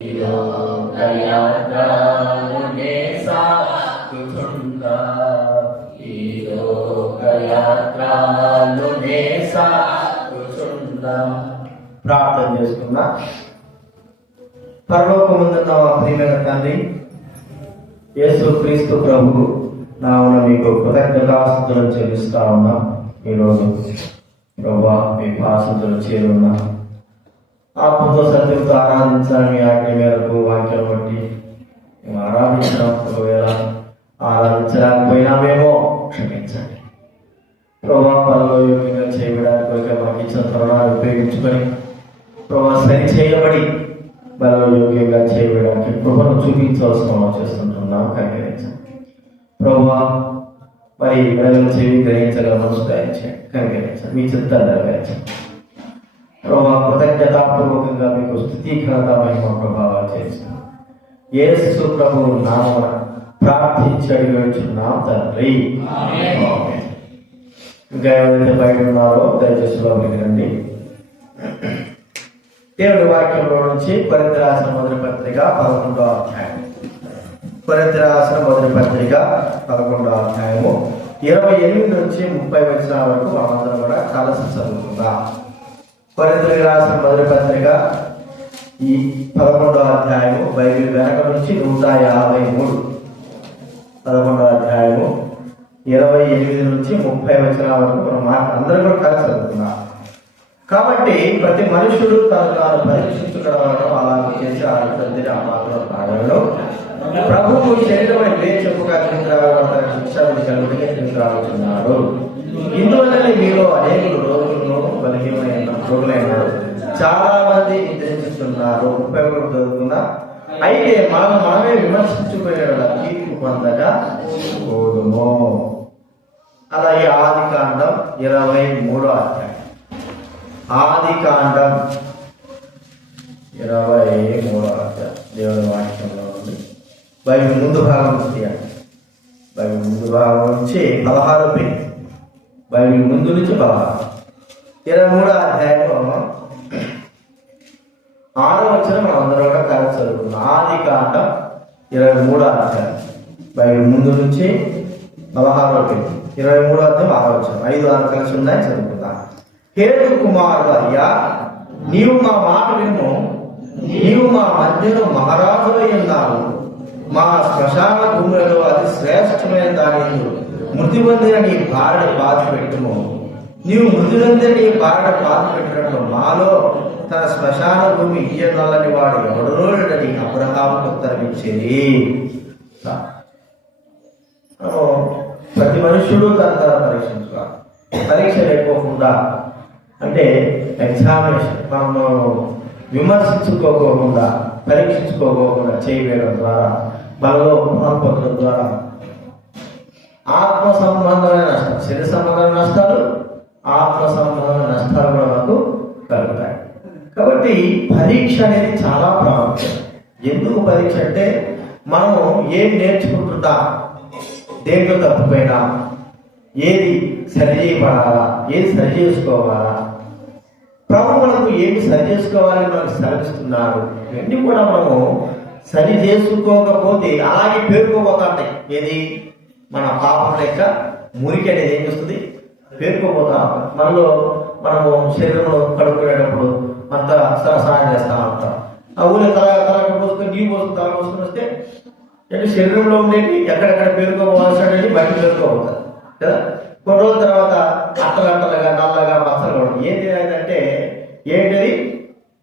లోకయాత్రలోనే సాగుతుందా, ఈ లోకయాత్రలోనే సాగుతుందా. ప్రార్థన చేసుకున్నా. పరలోకమందున్న ప్రియమైన తండ్రి, యేసు క్రీస్తు ప్రభు నామమున మీకు కృతజ్ఞతాస్తుతులు చెల్లిస్తా ఉన్నా. ఈరోజు ప్రభువా మీ పాసంతులు చేరున్నా ఆత్మతో సత్యంతో ఆరాధించాలని ఆజ్ఞ మేరకు వాక్యం బట్టి మేము ఆరాధించడం, ఒకవేళ ఆరాధించలేకపోయినామేమో క్షమించండి ప్రభా. పనులు యోగ్యంగా చేయడానికి మాకు ఇచ్చిన తరుణాలు ఉపయోగించుకొని ప్రభా సరి చేయబడి బలలో యోగ్యంగా చేయడానికి కృపను చూపించవలసిన చేస్తుంటున్నాం. కనికరించండి ప్రభా. మరి ప్రజల చెవి గ్రహించగల మనసు దయచేయండి, కనికరించండి. మీ చిత్తాన్ని నెరవేర్చండి ప్రభా. కృతజ్ఞతాపూర్వకంగా మీకు స్తుతి ఘనత మహిమ ప్రభావాలు చేస్తాం. యేసు ప్రభువు నామమున ప్రార్థించి అడిగిచున్నాం తండ్రి. ఇంకా ఎవరైతే బయట ఉన్నారో దయచేసి లోపలికి రండి. దేవుడి వాక్యంలో నుంచి కొరింథీ రాసిన మొదటి పత్రిక 11వ అధ్యాయం. కొరింథీ రాసిన మొదటి పత్రిక 11వ అధ్యాయము 28 నుంచి 30 వచనాల వరకు మనందరం కూడా కలిసి చదువుకుందాం. కొరింథీ రాసిన మొదటి పత్రిక ఈ 11వ అధ్యాయము బైబిల్ వెనక నుంచి 153. 11వ అధ్యాయము 28 నుంచి 30 వచనాల వరకు మనం అందరం కూడా కలిసి చదువుకుందాం. కాబట్టి ప్రతి మనుషుడు తను తాను పరీక్షించుకోవడం అలాగే చేసి ఆ మాత్రం ప్రాణంలో ప్రభువు శరీరమై లేచెప్పుగా శిక్షకుడు కలుగుడికి రావుతున్నాడు. ఇందువల్లనే మీలో అనేకులు రోగులను రోగులైనారు, చాలా మంది నిద్రించుతున్నారు. ఉపయోగం జరుగుతున్నా అయితే మనమే విమర్శించుకునే తీర్పు పొందగా పోదుము. అలాగే ఆదికాండం 23వ అధ్యాయం. ఆదికాండం 23వ అధ్యాయం దేవుని వాక్యంలో ఉంది. బైబిల్ ముందు భాగం తీయాలి. బైబిల్ ముందు భాగం నుంచి 16 పేజీ. బైబిల్ ముందు నుంచి 16. 23వ అధ్యాయంలో 6వ వచనం మనం అందరం కూడా కలిసి చదువుకున్నాం. ఆదికాండం 23వ అధ్యాయం బైబిల్ ముందు నుంచి 16వ పేజీ. 23వ అధ్యాయం 6వ వచనం 5-6 కలిసి ఉన్నాయి, చదువుకుందాం. హేతు కుమారుడు అయ్యా, నీవు మా మాట విను. నీవు మా మధ్యలో మహారాజులై ఉన్నావు. మా శ్మశాన భూములలో అతి శ్రేష్టమైన దాని మృతి పొందిన నీ భార్య బాధ పెట్టుము. నీవు మృతి పొందిన నీ భార్య బాధ పెట్టినట్లు మాలో తన శ్మశాన భూమి ఇయ్యనల్లని వాడు ఎవడోడని అబ్రహాముకు ఉత్తరమిచ్చేది. ప్రతి మనుష్యుడు తన పరీక్షించుకోవాలి. పరీక్ష లేకోకుండా అంటే ఎగ్జామినేషన్ మనము విమర్శించుకోకుండా పరీక్షించుకోకుండా చేయడం ద్వారా మనలో పొందడం ద్వారా ఆత్మ సంబంధమైన నష్టం, శరీర సంబంధమైన నష్టాలు, ఆత్మ సంబంధమైన నష్టాలు కూడా మనకు కలుగుతాయి. కాబట్టి పరీక్ష అనేది చాలా ప్రాముఖ్యం. ఎందుకు పరీక్ష అంటే మనము ఏం నేర్చుకుంటుందా, దేంట్లో తప్పిపోయినా, ఏది సరి చేయబడాలా, ఏది సరి చేసుకోవాలా, ప్రభు మనకు ఏమి సరి చేసుకోవాలని మనకు సెలవిస్తున్నారు. ఇవన్నీ కూడా మనము సరి చేసుకోకపోతే అలాగే పేరుకోబోతాయి. ఏది మన పాపం లెక్క మురికి అనేది ఏం చేస్తుంది, పేరుకోబోతా. మనలో మనము శరీరంలో కడుక్కునేటప్పుడు అంతా సహాయం చేస్తా ఉంటాం. ఆ ఊళ్ళో తల పోసుకొని నీళ్ళు పోసుకుని తల పోసుకొని వస్తే అంటే శరీరంలో ఉండేది ఎక్కడెక్కడ పేరుకోవాల్సినవి బయట పేరుకోబోతారు కదా. కొన్ని రోజుల తర్వాత అట్టలగా నల్లగా మచ్చలు కూడా ఏంటి అంటే ఏంటది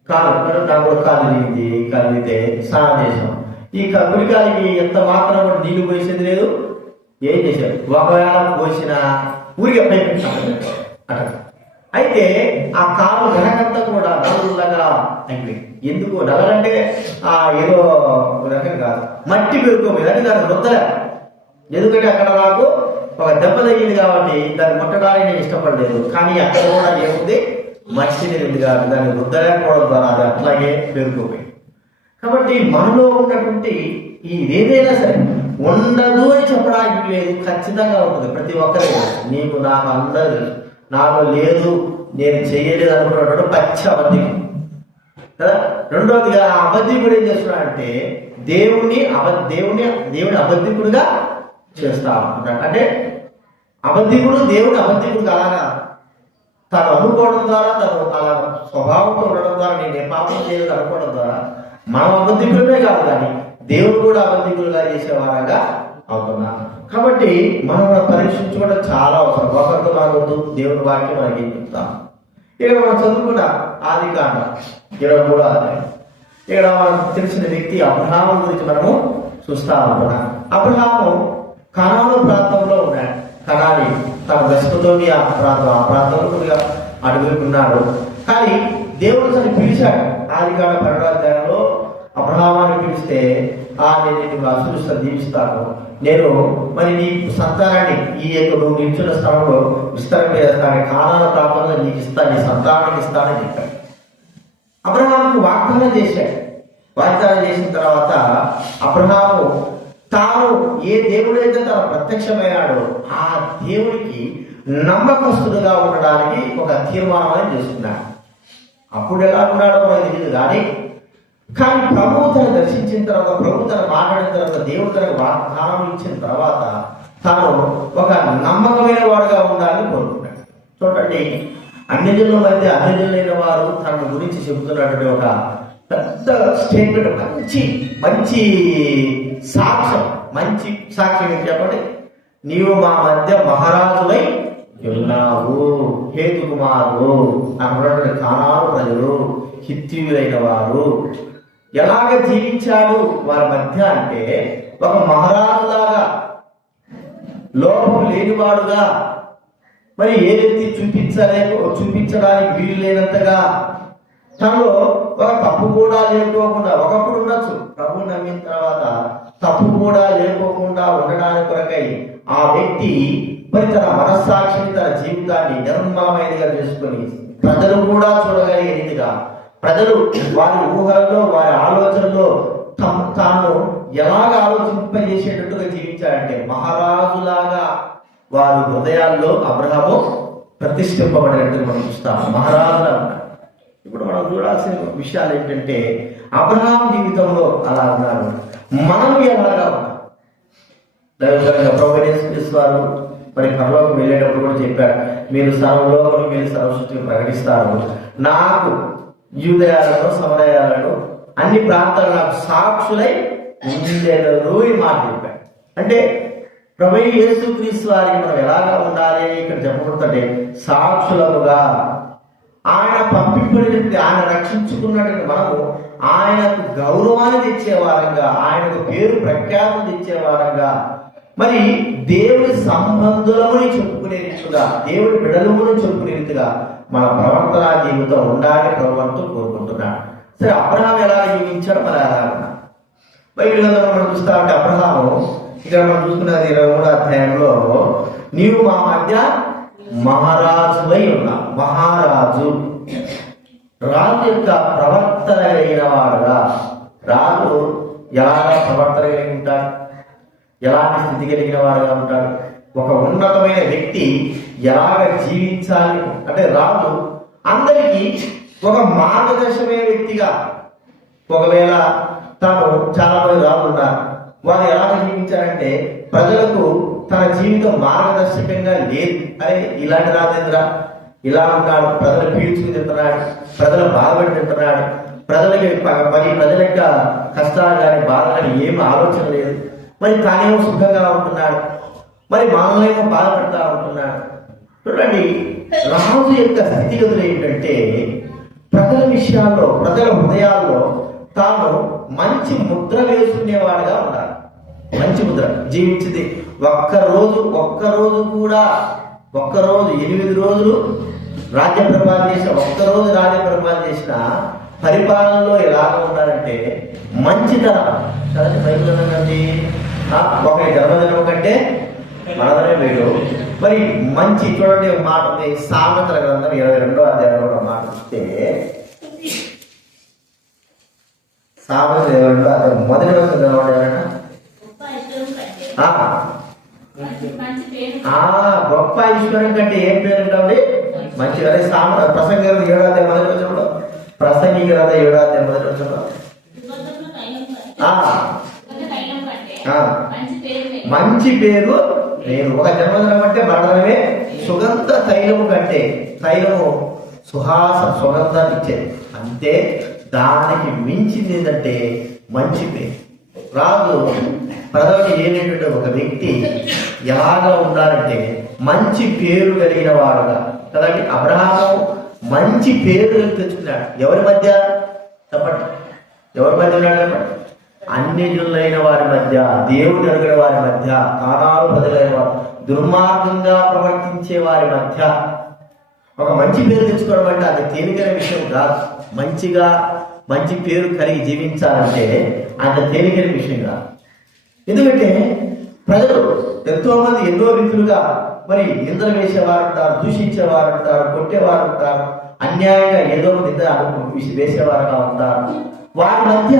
కాలు నాకు కూడా కాలు దిగింది, కలిగితే స్నానం చేసాం. ఈ గుడికాలకి ఎంత మాత్రం కూడా నీళ్లు పోసేది లేదు. ఏం చేశారు, ఒకవేళ పోసిన ఊరికే పైపించాలి అట. అయితే ఆ కాలు వెనకంతా కూడా నల్లగా అయిపోయింది. ఎందుకు నల్లగంటే ఏదో రకం కాదు, మట్టి పెరుకోపోయింది. అంటే దాన్ని రుద్దలే. ఎందుకంటే అక్కడ నాకు ఒక దెబ్బ తగిలింది కాబట్టి దాన్ని ముట్టడానికి నేను ఇష్టపడలేదు. కానీ అక్కడ కూడా ఏముంది, మట్టి ఉంది కాబట్టి దాన్ని రుద్దలేకపోవడం ద్వారా అది అట్లాగే పెరుగుపోయింది. కాబట్టి మనలో ఉన్నటువంటి ఈ ఏదైనా సరే ఉండదు అని చెప్పడానికి లేదు, ఖచ్చితంగా ఉంటుంది. ప్రతి ఒక్కరి నీకు నాకు అందరు నాలో లేదు, నేను చేయలేదు అనుకున్నటువంటి పచ్చి అబద్ధం కదా. రెండోదిగా అబద్ధికుడు ఏం చేస్తున్నాడంటే దేవుని అబద్ధికుడుగా చేస్తా ఉంటున్నాడు. అంటే అబద్ధికుడు దేవుని అబద్ధికుడు అలాగా తను అనుకోవడం ద్వారా, తను అలా స్వభావంతో ఉండడం ద్వారా, నేను ఏ పాపం చేయలేదు అనుకోవడం ద్వారా మనం అబద్ధికులమే కాదు, కానీ దేవుడు కూడా అబద్ధికులుగా చేసేవారంగా అవుతున్నాం. కాబట్టి మనం పరీక్షించుకోవడం చాలా అవసరం. ఒకరితో మనకొద్దు, దేవుని వాక్యం మనకి ఏం చెప్తాం. ఇక్కడ మనం చదువుకున్న ఆదికాండం 23వ అధ్యాయం, ఇక్కడ మనకు తెలిసిన వ్యక్తి అబ్రహాము గురించి మనము చూస్తా ఉంటున్నాం. అబ్రహాము కనాను ప్రాంతంలో ఉన్నాడు. కనాని తన మెసొపొతేమియా ప్రాంతం, ఆ ప్రాంతంలో కొద్దిగా అడుగుతున్నాడు. కానీ దేవుడు తను పిలిచాడు. ఆదికాండం 12వ అధ్యాయంలో అబ్రహామాన్ని పిలిస్తే, నేను నిన్ను ఆశీర్వదిస్తాను, దీవిస్తాను, నేను మరి నీ సంతానాన్ని ఈ యొక్క నువ్వు నిల్చున్న స్థలంలో విస్తరింపజేస్తాను, కానాను ప్రాంతంలో నీకు ఇస్తాను, నీ సంతానానికి ఇస్తానని చెప్పాడు. అబ్రహాముకు వాగ్దానం చేశాడు. వాగ్దానం చేసిన తర్వాత అబ్రహాము తాను ఏ దేవుడైతే తను ప్రత్యక్షమయ్యాడో ఆ దేవుడికి నమ్మకస్తుడుగా ఉండడానికి ఒక తీర్మానం చేసుకున్నాడు. అప్పుడు ఎలా ఉన్నాడో మనకు తెలియదు, కానీ ప్రభువు తను దర్శించిన తర్వాత, ప్రభు తను మాట్లాడిన తర్వాత, దేవుడు తనకు వాగ్దానం ఇచ్చిన తర్వాత తాను ఒక నమ్మకమైన వాడుగా ఉండాలని కోరుకున్నాడు. చూడండి, అన్యజనుల మధ్య అన్యజనులైన వారు తన గురించి చెబుతున్నటువంటి ఒక పెద్ద స్టేట్మెంట్, మంచి సాక్ష్యం. మంచి సాక్ష్యం ఏంటి చెప్పండి? నీవు మా మధ్య మహారాజువై ఉన్నావు, హేతు కుమారుడు అన్నటువంటి కానాను ప్రజలు, హిత్తీయులైన వారు ఎలాగ జీవించాడు వారి మధ్య అంటే, ఒక మహారాజులాగా, లోపం లేనివాడుగా, మరి ఏదైతే చూపించడానికి వీలు లేనంతగా, తనలో ఒక తప్పు కూడా లేకపోకుండా, ఒకప్పుడు ఉండొచ్చు, ప్రభు నమ్మిన తర్వాత తప్పు కూడా లేకపోకుండా ఉండడానికి కొరకై ఆ వ్యక్తి మరి తన మనస్సాక్షిని, తన జీవితాన్ని నిర్మలమైనదిగా చేసుకుని ప్రజలు కూడా చూడగలిగే రీతిగా, ప్రజలు వారి ఊహలలో, వారి ఆలోచనలో తాను ఎలాగ ఆలోచింపజేసేటట్టుగా జీవించాడంటే, మహారాజులాగా వారి హృదయాల్లో అబ్రహాము ప్రతిష్ఠింపబడినట్టు మనం చూస్తాము. మహారాజులా ఉన్నాడు. ఇప్పుడు మనం చూడాల్సిన విషయాలు ఏంటంటే, అబ్రహాం జీవితంలో అలా ఉన్నారు, మనం ఎలాగా ఉన్నాం. ప్రభువైన యేసుక్రీస్తు వారు మరి పరలోకం వెళ్ళేటప్పుడు కూడా చెప్పాడు, మీరు సర్వలోకం వెళ్ళి సర్వసృష్టిని ప్రకటిస్తారు, నాకు యూదయాలను సమరయాలను అన్ని ప్రాంతాలు నాకు సాక్షులై ఉండేరు ఈ మాట చెప్పాడు. అంటే ప్రభువైన యేసుక్రీస్తు వారికి మనం ఎలాగా ఉండాలి అని ఇక్కడ చెప్పబడుతుంటే, సాక్షులముగా, ఆయన పంపింపడినట్టు, ఆయన రక్షించుకున్నట్టు మనము ఆయనకు గౌరవాన్ని తెచ్చేవారంగా, ఆయనకు పేరు ప్రఖ్యాతం తెచ్చేవారంగా, మరి దేవుడి సంబంధులమని చెప్పుకునే రీతిగా, దేవుడి బిడలమని చెప్పుకునే రీతిగా మన ప్రవర్తన జీవితం ఉండాలని ప్రభువుతో కోరుకుంటున్నాడు. సరే, అబ్రహాం ఎలా జీవించాడు, మరి అలా బైబిల్ గ్రంథంలో మనం చూస్తా ఉంటే, అబ్రహాము ఇక్కడ మనం చూసుకున్నది 23వ అధ్యాయంలో, నీవు మా మధ్య మహారాజువై ఉన్నావు. మహారాజు, రాజు యొక్క ప్రవర్తన కలిగిన వాడుగా, రాజు ఎలాగా ప్రవర్తన కలిగి ఉంటాడు, ఎలాంటి స్థితి కలిగిన వాడుగా ఉంటాడు, ఒక ఉన్నతమైన వ్యక్తి ఎలాగ జీవించాలి అంటే, రాజు అందరికీ ఒక మార్గదర్శకమైన వ్యక్తిగా, ఒకవేళ తాను చాలా మంది రాజులు ఉన్నారు, వారు ఎలాగ జీవించారంటే ప్రజలకు తన జీవితం మార్గదర్శకంగా లేదు. అరే, ఇలాంటి రాజేంద్ర ఇలా ఉన్నాడు, ప్రజలు పీల్చుకు తింటున్నాడు, ప్రజలు బాధపడి తింటున్నాడు, ప్రజల యొక్క కష్టాలు కానీ బాధ కానీ ఏమి ఆలోచన లేదు, మరి తానేమో సుఖంగా ఉంటున్నాడు, మరి మనల్నేమో బాధపడతా ఉంటున్నాడు. చూడండి, రాజు యొక్క స్థితిగతులు ఏంటంటే, ప్రజల విషయాల్లో, ప్రజల హృదయాల్లో తాను మంచి ముద్ర వేసుకునేవాడుగా ఉండాలి. మంచి ముద్ర జీవించింది. ఒక్కరోజు కూడా 8 రోజులు రాజ్య పరిపాలన చేసిన, ఒక్కరోజు రాజ్య పరిపాలన చేసిన పరిపాలనలో ఎలాగ ఉండాలంటే మంచితనం. కదండి, బైబిల్ కంటే ఒక జన్మదినం కంటే మనదనే వేడు. మరి మంచి, చూడండి ఒక మాట ఉంది, సామెతల గ్రంథం 22వ అధ్యాయంలో ఒక మాట ఇస్తే, సామెతలు 22వ అధ్యాయం మొదటి వచనం చదవండి. గొప్ప ఈశ్వరం కంటే ఏం పేరు ఉంటుంది? మంచి. అదే ప్రసంగం 7వ అధ్యాయం మొదటి వచనంలో ప్రసంగి గ్రంథ 7:1 మంచి పేరు నేను ఒక జన్మదినం అంటే మరణమే సుగంధ తైలము కంటే తైలము సుగంధాన్ని ఇచ్చేది అంతే. దానికి మించింది ఏంటంటే మంచి పేరు. రాజు ప్రధాని ఏనేటువంటి ఒక వ్యక్తి ఎలాగా ఉండాలంటే మంచి పేరు కలిగిన వాడుగా కదండి. అబ్రహాము మంచి పేరు తెచ్చుకున్నాడు. ఎవరి మధ్య చెప్పండి, ఎవరి మధ్య ఉన్నాడు చెప్పండి? అన్యజనులైన వారి మధ్య, దేవుడు ఎరుగిన వారి మధ్య, కానాలు ప్రజలైన వారు, దుర్మార్గంగా ప్రవర్తించే వారి మధ్య ఒక మంచి పేరు తెచ్చుకోవడం అంటే అది తేలికైన విషయం కాదు. మంచి పేరు కలిగి జీవించాలంటే అంత తేలికైన విషయం కాదు. ఎందుకంటే ప్రజలు ఎంతో మంది ఎన్నో రీతులుగా మరి నిందలు వేసేవారు ఉంటారు, దూషించేవారు ఉంటారు, కొట్టేవారు ఉంటారు, అన్యాయంగా ఏదో నింద వేసేవారుగా ఉంటారు. వారి మధ్య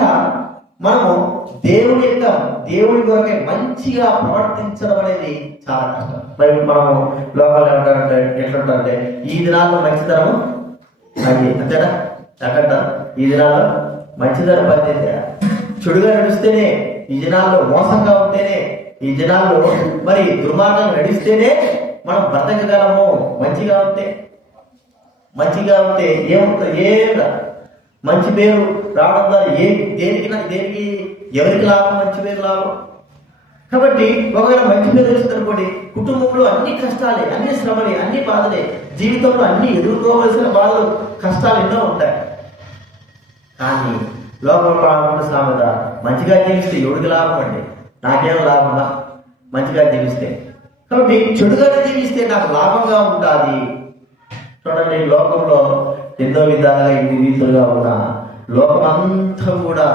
మనము దేవుడి కొరకే మంచిగా ప్రవర్తించడం అనేది చాలా కష్టం. మరి మనము లోకాలు ఏమంటారంటే ఎట్లుంటారంటే ఈ దినాల్లో మంచితనం అది అంతేనా ఎక్కడ ఈ దినాల్లో మంచితనం పనిచేసే చెడుగా నడిస్తేనే, ఈ దినాల్లో మోసంగా ఉంటేనే, ఈ దినాల్లో మరి దుర్మార్గంగా నడిస్తేనే మనం బ్రతకగలము. మంచిగా ఉంటే ఏముంటుంది? మంచి పేరు రావడం ద్వారా దేనికి ఎవరికి లాభం? మంచి పేరు లాభం. కాబట్టి ఒకవేళ మంచి పేరు వచ్చిందనుకోండి, కుటుంబంలో అన్ని కష్టాలే, అన్ని శ్రమలే, అన్ని బాధలే, జీవితంలో అన్ని ఎదుర్కోవలసిన బాధలు కష్టాలు ఎన్నో ఉంటాయి. కానీ లోకంలో సామెత మంచిగా జీవిస్తే ఎవరికి లాభం అండి? నాకేం లాభమా మంచిగా జీవిస్తే? కాబట్టి చెడుగానే జీవిస్తే నాకు లాభంగా ఉంటుంది. చూడండి, లోకంలో ఎన్నో విధాలుగా ఎన్ని రీతులుగా ఉన్న లోకమంతా కూడా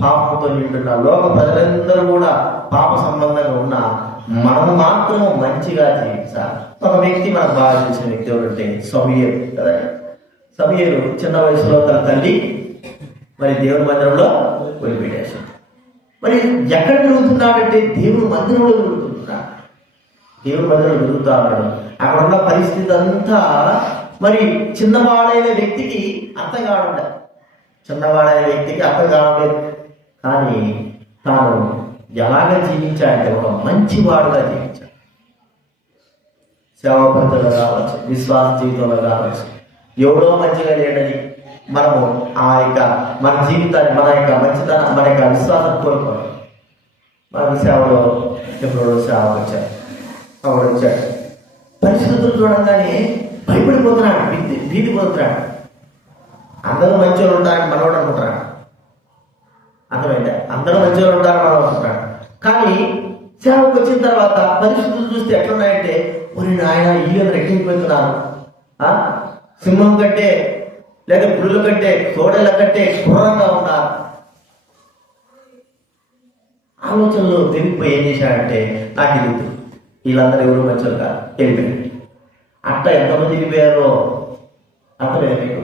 పాపంతో నిండున్న లోక ప్రజలందరూ కూడా పాప సంబంధంగా ఉన్న మనము మాత్రము మంచిగా జీవించాలి. ఒక వ్యక్తి మనకు బాగా తెలిసిన వ్యక్తి ఎవరంటే సమూయేలు కదా. సమూయేలు చిన్న వయసులో తన తల్లి మరి దేవుని మందిరంలో వదిలిపెట్టేశాడు. మరి ఎక్కడ పెరుగుతున్నాడంటే దేవుని మందిరంలో పెరుగుతున్నాడు. దేవుని మందిరంలో పెరుగుతా ఉన్నాడు. అక్కడ ఉన్న పరిస్థితి అంతా మరి చిన్నవాడైన వ్యక్తికి అర్థం కావడం లేదు. కానీ తాను ఎలాగ జీవించాడంటే ఒక మంచివాడుగా జీవించాడు. సేవాపంతులు కావచ్చు, విశ్వాస జీవితంలో కావచ్చు, ఎవడో మంచిగా లేడని మనము మన జీవితాన్ని, మన యొక్క విశ్వాసం కోరుకోవాలి. మనకు సేవలో ఎప్పుడో సేవ వచ్చాడు, పరిస్థితులు చూడంగానే భయపడిపోతున్నాడు, భీతిపోతున్నాడు. అందరూ మంచిగా ఉంటారని మనవాడు అనుకుంటున్నాడు. అర్థమైందా? అందరూ మంచిగా ఉంటారని మనం అనుకుంటున్నాడు. కానీ సేవకు వచ్చిన తర్వాత పరిస్థితులు చూస్తే ఎట్లున్నాయంటే, ఒరి నాయన ఇల్లు రెక్కిపోతున్నారు, సింహం కంటే లేదా పురుల కంటే తోడేళ్ల కంటే క్రూరంగా ఉన్నారు. ఆలోచనలు తిరిగిపోయి ఏం చేశాడంటే, నాకు ఇది వీళ్ళందరూ ఎవరు మంచిగా కాదు, వెళ్ళిపోయాడు. అట్ట ఎంతమంది వెళ్ళిపోయారో అర్థమైపోయాడు.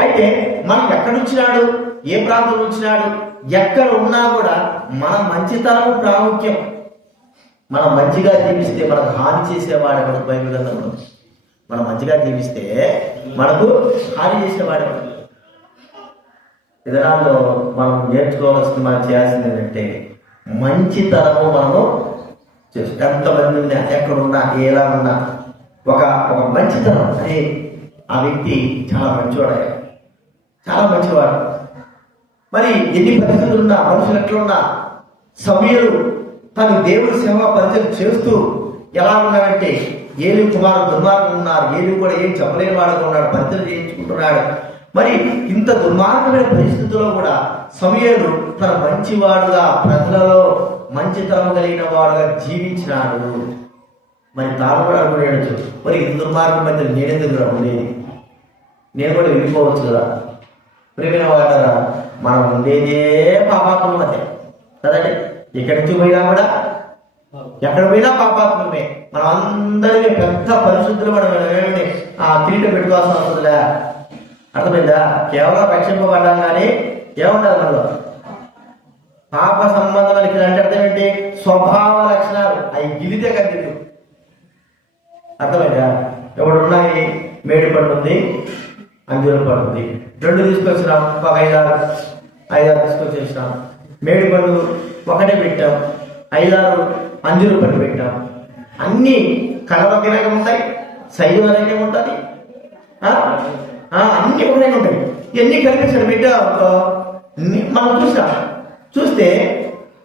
అయితే మనం ఎక్కడ వచ్చినాడు, ఏ ప్రాంతం వచ్చినాడు, ఎక్కడ ఉన్నా కూడా మన మంచితనము ప్రాముఖ్యం. మనం మంచిగా జీవిస్తే మనకు హాని చేసేవాడే మనకు బైబిల్ గ్రంథంలో. మనం మంచిగా జీవిస్తే మనకు హాని చేసేవాడే. విధానాల్లో మనం నేర్చుకోవాల్సింది, మనం చేయాల్సింది ఏంటంటే మంచితనము మనము ఎంతమంది ఉన్నా, ఎక్కడున్నా, ఎలా ఉన్నా ఒక మంచితనం అనే ఆ వ్యక్తి చాలా మంచివాడు. మరి ఎన్ని పరిస్థితులున్నా, మనుషులు ఎట్లున్నా, సమూయేలు తను దేవుడి సేవా పరిచయం చేస్తూ ఎలా ఉన్నాడంటే, ఏలి కుమారుడు దుర్మార్గం ఉన్నారు, ఏలి కూడా ఏం చెప్పలేని వాడుగా ఉన్నాడు, పరిచయం చేయించుకుంటున్నాడు. మరి ఇంత దుర్మార్గమైన పరిస్థితుల్లో కూడా సమూయేలు తన మంచివాడుగా, ప్రజలలో మంచితనం కలిగిన వాడుగా జీవించినాడు. మరి తాను కూడా అనుకునేయచ్చు, మరి ఇంత దుర్మార్గం మధ్య నేనెందుకు ఉండేది, నేను కూడా వెళ్ళిపోవచ్చు కదా. ప్రియమైన వారా, మనం ఉండేదే పాపాత్మల మధ్య కదండి. ఎక్కడి నుంచి పోయినా కూడా, ఎక్కడ పోయినా పాపాత్మమే. మనం అందరినీ పెద్ద పరిశుద్ధులు మనం కిరీటం పెట్టుకోవాల్సిన అవసరంలే. అర్థమైందా? కేవలం రక్షింపబడ్డాం కానీ ఏముండదు మనలో. పాప సంబంధమైన అంటే అర్థం ఏంటి? స్వభావ లక్షణాలు అవి గిలితే కదా. అర్థమైందా? ఇప్పుడు ఉన్నాయి, మేడి పండు ఉంది, అంజూరం పండు ఉంది, 2 తీసుకొచ్చినాం, ఒక 5-6 తీసుకొచ్చేసినాం. మేడి పండు ఒకటే పెట్టాం, 5-6 అంజూరం పండు పెట్టాం. అన్ని కలర్ ఒకేలాగా ఉంటాయి, సైజు ఒకలాగే ఉంటుంది, అన్ని ఒకలాగే ఉంటాయి. ఇవన్నీ కనిపించాడు బిడ్డ. మనం చూస్తే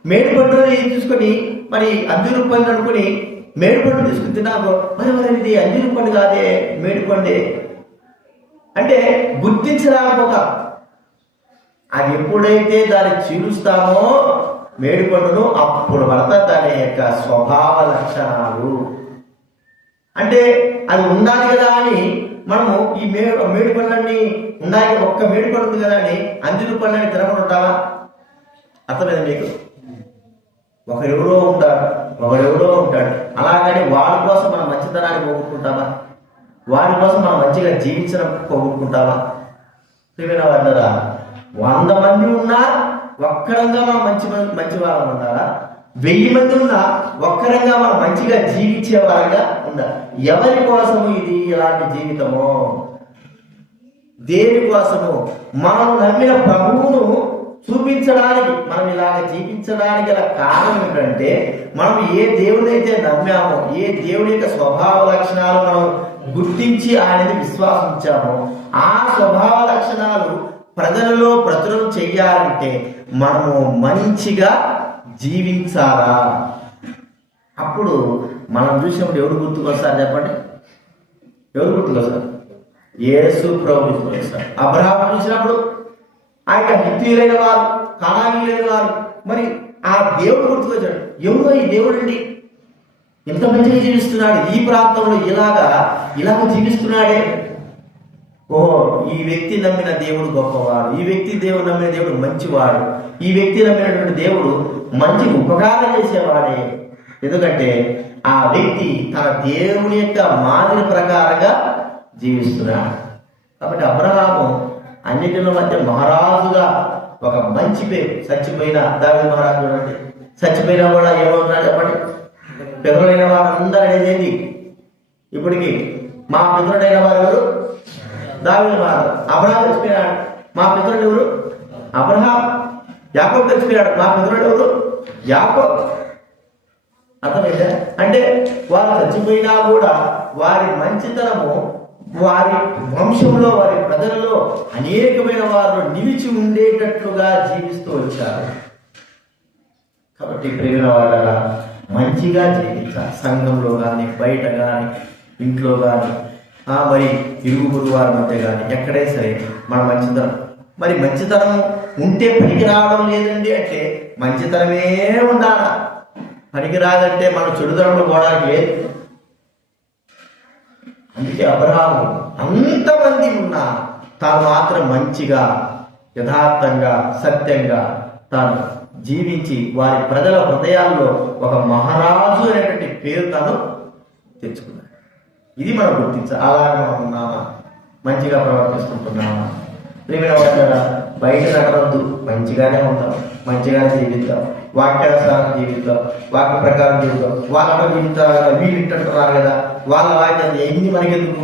మేడి పండు తీసుకొని మరి అంజూరం పండు అనుకుని మేడి పండు తీసుకుని తిన్నాకు, మరి ఇది అంజూరం పండు కాదే మేడి పండే అంటే గుర్తించలేకపోక. అది ఎప్పుడైతే దాన్ని చీలుస్తామో మేడి పండును అప్పుడు పడతా దాని యొక్క స్వభావ లక్షణాలు. అంటే అది ఉండాలి కదా అని మనము ఈ మేడి పండ్లన్నీ ఉండాలి, ఒక్క మేడి పండు ఉంది కదా అని అంజూరు పండ్లని తినకుండా ఉంటావా? అర్థమైంది మీకు? ఒకరెవరో ఉంటాడు. అలాగని వాడి కోసం మనం మంచితనాన్ని పోగొట్టుకుంటామా? వాడి కోసం మనం మంచిగా జీవించడం పోగొట్టుకుంటామా? ప్రియమైన వాళ్ళరా, 100 మంది ఉన్నా ఒక్కరంగా మనం మంచి వాళ్ళం ఉండాలా? 1000 మంది ఉన్నా ఒక్కరంగా మనం మంచిగా జీవించే వాళ్ళగా ఉండాలి. ఎవరి కోసము ఇది ఇలాంటి జీవితము? దేని కోసము? మనం నమ్మిన ప్రభువును చూపించడానికి, మనం ఇలాగ జీవించడానికి గల కారణం ఏంటంటే, మనం ఏ దేవుని అయితే నమ్మామో, ఏ దేవుని యొక్క స్వభావ లక్షణాలు మనం గుర్తించి ఆయనని విశ్వాసించామో, ఆ స్వభావ లక్షణాలు ప్రజలలో ప్రచురం చెయ్యాలంటే మనము మంచిగా జీవించాలా? అప్పుడు మనం చూసినప్పుడు ఎవరు గుర్తుకొస్తారు చెప్పండి? ఎవరు గుర్తుకొస్తారు? యేసు ప్రభు గుర్తుకొస్తారు. అబ్రహాము చూసినప్పుడు ఆయన హిత్తీయులైన వారు, కానానీయులైన వారు, మరి ఆ దేవుడు గుర్తుకొచ్చాడు. ఎవరో ఈ దేవుడు అండి, ఎంత మంచిగా జీవిస్తున్నాడు, ఈ ప్రాంతంలో ఇలాగ జీవిస్తున్నాడే. ఓహో, ఈ వ్యక్తి నమ్మిన దేవుడు గొప్పవాడు, ఈ వ్యక్తి నమ్మిన దేవుడు మంచివాడు, ఈ వ్యక్తి నమ్మినటువంటి దేవుడు మంచి ఉపకారం చేసేవాడే. ఎందుకంటే ఆ వ్యక్తి తన దేవుని యొక్క మాదిరి ప్రకారంగా జీవిస్తున్నాడు. కాబట్టి అబ్రహాము అన్నిటిలో మధ్య మహారాజుగా ఒక మంచి పేరు. చచ్చిపోయిన దావీదు మహారాజు చూడండి, చచ్చిపోయినా కూడా ఏమవుతున్నాడు చెప్పండి? పితరులైన వారు అందరూ అనేది ఇప్పటికి మా పితరుడైన వారు ఎవరు? దావీదు మహారాజు. అబ్రహాం చచ్చిపోయినాడు, మా పితరుడు ఎవరు? అబ్రహాం. యాకోబు చచ్చిపోయాడు, మా పితరుడు ఎవరు? యాకోబు. అర్థమైందా? అంటే వారు చచ్చిపోయినా కూడా వారి మంచితనము వారి వంశంలో, వారి ప్రజలలో అనేకమైన వారు నిలిచి ఉండేటట్లుగా జీవిస్తూ వచ్చారు. కాబట్టి ప్రేమ వాళ్ళ మంచిగా జీవించాలి. సంఘంలో కానీ, బయట కానీ, ఇంట్లో కానీ, మరి ఇరుగు పొరుగు వారి మధ్య కానీ, ఎక్కడైనా సరే మన మంచితనం. మరి మంచితనం ఉంటే పనికి రావడం లేదండి అంటే మంచితనమే ఉండాలా. పనికి రాదంటే మనం చెడుతనంలో పోవడానికి లేదు. అందుకే అబ్రహాము అంతమంది ఉన్నా తాను మాత్రం మంచిగా, యథార్థంగా, సత్యంగా తాను జీవించి వారి ప్రజల హృదయాల్లో ఒక మహారాజు అనేటువంటి పేరు తాను తెచ్చుకున్నాడు. ఇది మనం గుర్తించాలి. అలాగే మనం ఉన్నామా? మంచిగా ప్రవర్తిస్తుంటున్నామా? ప్రియమైన వాళ్ళ బయట నడవద్దు, మంచిగానే ఉంటాం, మంచిగానే జీవిద్దాం, వాక్యానుసారం జీవిద్దాం, వాక్య ప్రకారం జీవిద్దాం. వాళ్ళ జీవితాలు వీళ్ళు ఇంటున్నారు కదా, వాళ్ళ వాక్యం ఎన్ని మనకెందుకు?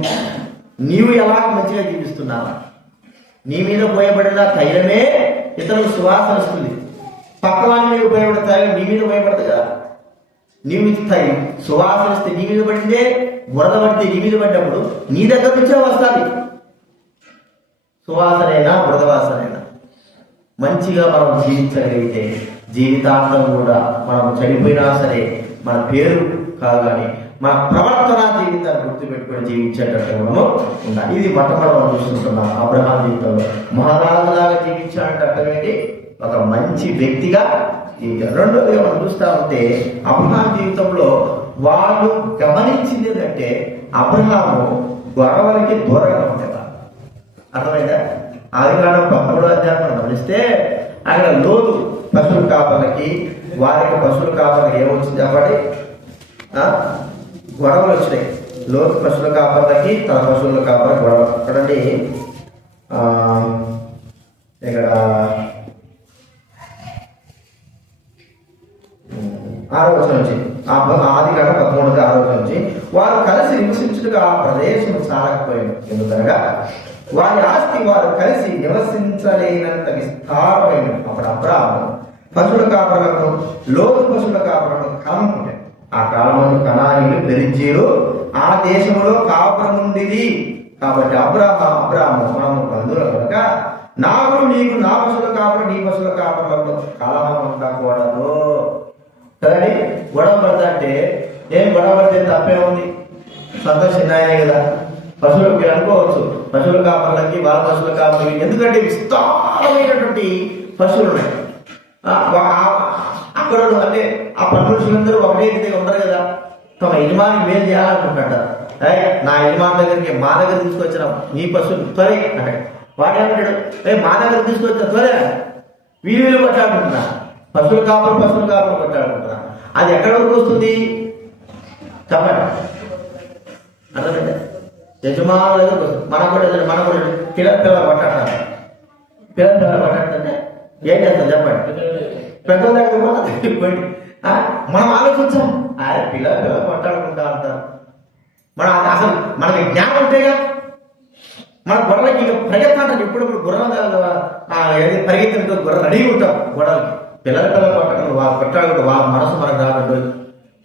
నీవు ఎలా మంచిగా జీవిస్తున్నావా? నీ మీద ఉపయోగపడిన తైలమే ఇతరులకు సువాసన వస్తుంది. పక్క వాళ్ళ మీద ఉపయోగపడే తైలం నీ మీద ఉపయోగపడుతుంది కదా. నీవు సువాసన వస్తే నీ మీద పడితే, బురద పడితే నీ మీద పడినప్పుడు నీ దగ్గర నుంచే వస్తుంది. సువాసనైనా బురదవాసనైనా మంచిగా మనం జీవించగలిగితే జీవితాంతం కూడా మనం చనిపోయినా సరే మన పేరు కాదు కానీ మన ప్రవర్తన జీవితాన్ని గుర్తుపెట్టుకొని జీవించేటట్టు మనము ఉండాలి. ఇది మొట్టమొదటి మనం చూస్తుంటున్నాం. అబ్రహాం జీవితంలో మహారాజులాగా జీవించాలంటే అర్థమేంటి? ఒక మంచి వ్యక్తిగా జీవించాలి. రెండోదిగా మనం చూస్తూ ఉంటే అబ్రహాం జీవితంలో వాళ్ళు గమనించింది ఏంటంటే అబ్రహాము గొడవలకి దూరంగా ఉండేవారు. అర్థమైందా? ఆదికాండం 13వ అధ్యాయం మనం గమనిస్తే అక్కడ లోతు పశువుల కాపర్లకి, వారికి పశువుల కాపర్లకి ఏమొచ్చింది కాబట్టి గొడవలు వచ్చినాయి. లోతు పశువుల కాపర్లకి, తన పశువుల కాపర్లకి గొడవ. చూడండి ఇక్కడ 6వ వచనం నుంచి, ఆదికాండం 13వ 6వ వచనం నుంచి, వారు కలిసి నివసించుటకు ఆ ప్రదేశం చాలకపోయింది. ఎందుకనగా వారి ఆస్తి వారు కలిసి నివసించలేనంత విస్తారమైన. అప్పుడు అబ్రాహాము పశువుల కాపరులను, లోతు పశువుల కాపరులను కనుక్కుంటాడు. ఆ కాలంలో కనానీయులు పెరిజీలు ఆ దేశంలో కాపురం ఉండేది. కాబట్టి అబ్రాహాము మనము బంధువుల కనుక నాకు నీకు నా పశువుల కాపురం నీ పశువుల కాపురంలో కలహం ఉండకూడదు కదండి. గొడవ పడతా అంటే ఏం గొడవ పడితే తప్పే ఉంది, సంతోషిందాయనే కదా. పశువులకి అనుకోవచ్చు, పశువుల కాపర్లకి వాళ్ళ పశువుల కాపర్లకి, ఎందుకంటే విస్తారమైనటువంటి పశువులు ఉన్నాయి అక్కడ. అంటే ఆ పనులందరూ ఒకటే రీతిగా ఉండరు కదా. తమ యజమాని మేలు చేయాలనుకుంటాడు. నా యజమాని దగ్గరికి మా దగ్గర తీసుకొచ్చిన నీ పశువులు త్వరే అంటే వాడేమంటాడు, మా దగ్గర తీసుకొచ్చిన త్వరే వీళ్ళు కొట్టాడుకుంటున్నా. పశువుల కాపరు కొట్టాడుకుంటున్నా. అది ఎక్కడి వరకు వస్తుంది చెప్పండి, అర్థమైంది? యజమానుల దగ్గరకు వస్తుంది. మన కూడా పిల్లలు కొట్టాడుతారు. పిల్లలు కొట్టాడుతుంటే ఏం చేస్తాం చెప్పండి? పెద్దల దగ్గర పోయి మనం ఆలోచించాం, పిల్లలు కొట్టాడుకుంటా అంటారు. అసలు మనకి జ్ఞానం ఉంటేగా మన గొడవలకి ఇక పరిగెత్తాంటారు. ఎప్పుడప్పుడు గుర్రం పరిగెత్తిన గుర్రం రెడీ ఉంటాం గొడవలకి. పిల్లలు కొట్టడం వాళ్ళు కొట్టాడు, వాళ్ళ మనసు మనకు రాదు,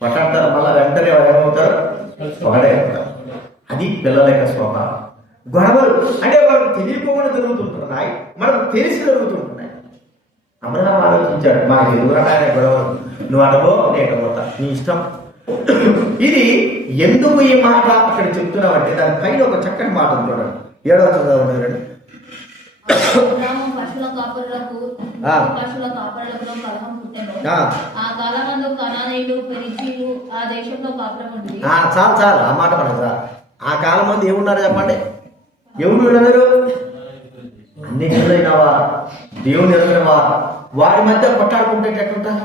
కొట్టాడతారు. మళ్ళీ వెంటనే ఏమవుతారు, ఒకటే అవుతారు. అది పిల్లల యొక్క స్వభావం. గొడవలు అంటే వాళ్ళకి తెలియకుండా జరుగుతుంటున్నాయి, మనకు తెలిసి జరుగుతుంటున్నాయి. అబ్రహాము ఆలోచించాడు, మాకు ఎదురకాయ గొడవలు, నువ్వు అటబో నేను పోతా, నీ ఇష్టం. ఇది ఎందుకు ఈ మాట ఇక్కడ చెప్తున్నావంటే దాని పైన ఒక చక్కని మాట చూడండి. 7వ చదవండి. పశువుల కాపరులకు కలహం పుట్టెను. ఆ కాలమందు కనానీయులు పెరిజీలు ఆ దేశంలో కాపురం ఉండేది. చాలు ఆ మాట మనకు రా. ఆ కాలం మంది ఏమున్నారు చెప్పండి? ఎవరు ఉన్నారు? అన్ని ఎదురైనవా, దేవుని ఎదురైనవా, వారి మధ్య కొట్టాడుకుంటేటట్టుంటారు,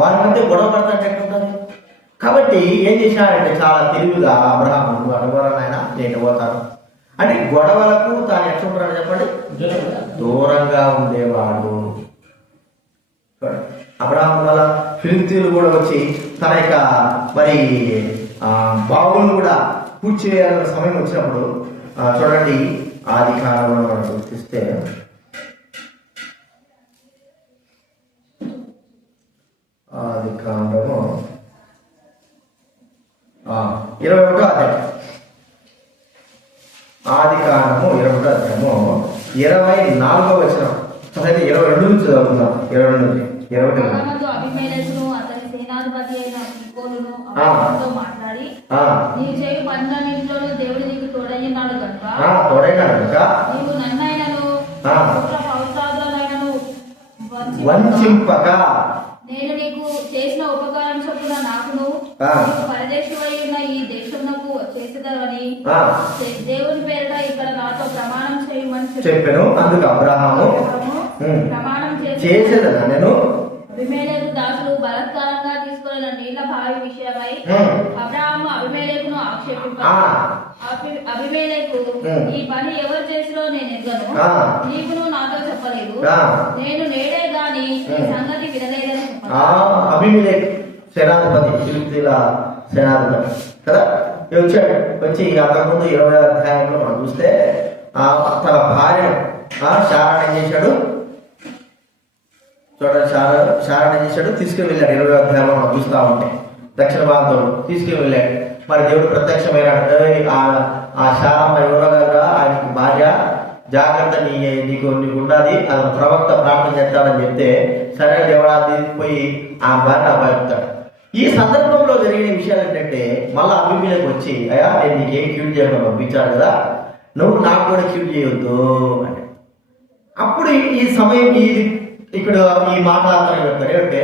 వారి మధ్య గొడవ పడతాంటట్టుంటారు. కాబట్టి ఏం చేశాడంటే చాలా తెలివిగా అబ్రహాము, నువ్వు అనుభవం ఆయన నేను పోతాను అంటే గొడవలకు తాను ఎట్లుంటాడు చెప్పండి, దూరంగా ఉండేవాడు. అబ్రహాము వల్ల ఫిలిస్తీయులు కూడా వచ్చి తన యొక్క మరి బావులను కూడా పూడ్చివేయాలన్న సమయం వచ్చినప్పుడు చూడండి, ఆది కాలంలో మనం గుర్తిస్తే ఆది కాండము 21వ అధ్యాయం, ఆది కాండము 21వ అధ్యాయము 24వ వచనం. అయితే 22 నుంచి చదువుకుందాం. 22 నుంచి 21. అబీమెలెకును అతని సేనాధిపతి అయిన ఫికోలును మాట్లాడి, నీవు చేయు పనులన్నిటిలోనూ దేవుడు నీకు తోడైనాడు కనుక నీవు నన్నైనను పవిత్రాదులనైనను వంచింపక నేను నీకు చేసిన ఉపకారం చొప్పున నాకును పరదేశమై ఉన్న ఈ దేశమునకు చేసేదని దేవుని పేరిట ఇక్కడ నాతో ప్రమాణం చేయమని చెప్పాను. అందుకు అబ్రహాము ప్రమాణం చేసేదన్నా నేను అబీమెలెకు దాసులు బలత్కారంగా తీసుకున్న నీళ్ల బావి విషయమై అబ్రహాము అబీమెలెకును ఆక్షేపింపగా, అబీమెలెకు ఈ పని ఎవరు చేసిరో నేను ఎరుగను, నీకును నాతో చెప్పలేదు, నేను నేడే గాని ఈ సంగతి వినలేదని చెప్పాను. అబీమెలెకు సేనాధిపతి, ఫిలిస్తీయుల సేనాధిపతి కదా, వచ్చాడు. వచ్చి అంతకుముందు 20వ అధ్యాయంలో మనం చూస్తే తన భార్యను శారాన్ని ఏం చేశాడు చూడండి. శారాన్ని ఏం చేశాడు, తీసుకువెళ్ళాడు. 20వ అధ్యాయంలో మనం చూస్తూ ఉంటే దక్షిణ భారతంలో తీసుకువెళ్ళాడు. మరి దేవుడు ప్రత్యక్షమైనాడు. ఆ శారమ్మ ఎవరగా ఆయనకి భార్య, జాగ్రత్త నీకు ఉండాలి, అది ప్రవక్త ప్రార్థన చేస్తాడని చెప్తే సరే దేవుడా తీసుకుపోయి ఆ భార్య అబ్బాయితాడు. ఈ సందర్భంలో జరిగిన విషయాలు ఏంటంటే మళ్ళీ అబీమెలెకు వచ్చి, అయ్యా నేను నీకేం క్యూట్ చేయకుండా పంపించాను కదా, నువ్వు నాకు కూడా క్యూట్ చేయొద్దు అంటే. అప్పుడు ఈ సమయం ఇక్కడ ఈ మాట్లాడతాను చెప్తారు ఏమంటే,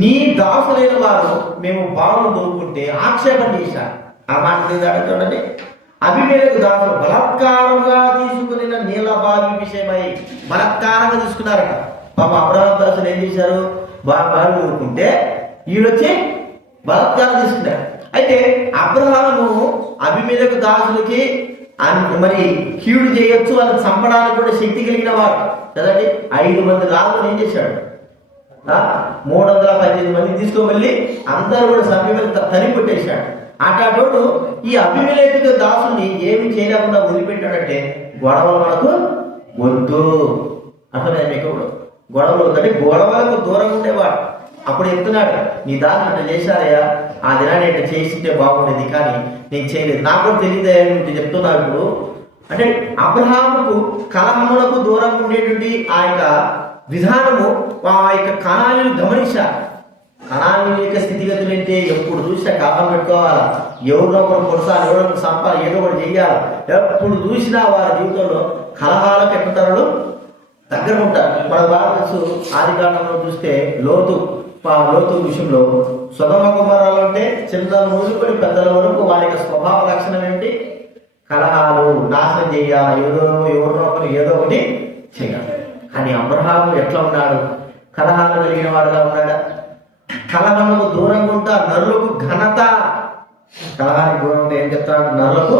నీ దాసులైన వారు మేము బావులు దొరుకుంటే ఆక్షేపణ చేశారు. ఆ మాట చూడండి, అబీమెలెకు దాసులు బలాత్కారంగా తీసుకుని నీళ్ళ బావి విషయమై బలాత్కారంగా తీసుకున్నారట. పాప అబ్రహాము దాసులు ఏం చేశారు, బావి దొరుకుంటే వీళ్ళొచ్చి బలాత్కారం తీసుకున్నారు. అయితే అబ్రహాము అబీమెలెకు దాసులకి మరి కీడు చేయొచ్చు, వాళ్ళకి చంపడానికి కూడా శక్తి కలిగిన వాడు కదండి. 5 మంది రాజులు ఏం చేశాడు, 318 మంది తీసుకువెళ్ళి అందరూ కూడా సభ్యులు తరిపొట్టేశాడు. అట్లాంటి ఈ అబీమెలెకు దాసుని ఏమి చేయలేకుండా వదిలిపెట్టాడంటే గొడవలు మనకు వద్దు. అసలు మీకు గొడవలు వద్దంటే గొడవలకు దూరంగా ఉండేవాడు. అప్పుడు చెప్తున్నాడు, నీ దాన్ని అట్లా చేశారయ్యా, ఆ దినాన్ని ఇట్లా చేసింటే బాగుండేది, కానీ నేను చేయలేదు, నాకు కూడా తెలియదే నువ్వు చెప్తున్నావు. ఇప్పుడు అంటే అబ్రహాముకు కలహములకు దూరంగా ఉండేటువంటి ఆ యొక్క విధానము ఆ యొక్క కణాలను గమనించారు. కణాల యొక్క స్థితిగతులు ఏంటి, ఎప్పుడు చూసినా కలహం పెట్టుకోవాలా, ఎవరినో ఒకరు కొడసాలి, ఎవరో సంపాలి, ఏదో ఒకటి చెయ్యాలి. ఎప్పుడు చూసినా వారి జీవితంలో కలహాలకు ఎక్కుతారు, దగ్గర ఉంటారు. మన భారతదేశం ఆది కాలంలో చూస్తే లోతు విషయంలో సొదొమ గొమొర్రాలు అంటే చిన్నల మొదలుకొని పెద్దల వరకు వారి యొక్క స్వభావ లక్షణం ఏంటి, కలహాలు, నాశనం చేయాలి, ఎవరినో ఒకరు ఏదో ఒకటి చేయాలి. కానీ అబ్రహాము ఎట్లా ఉన్నాడు, కలహాలు కలిగిన వాడుగా ఉన్నాడా? కలహములకు దూరంగా ఉంటా, నరులకు ఘనత. కలహానికి దూరం ఉంటే ఏం చెప్తాడు, నరులకు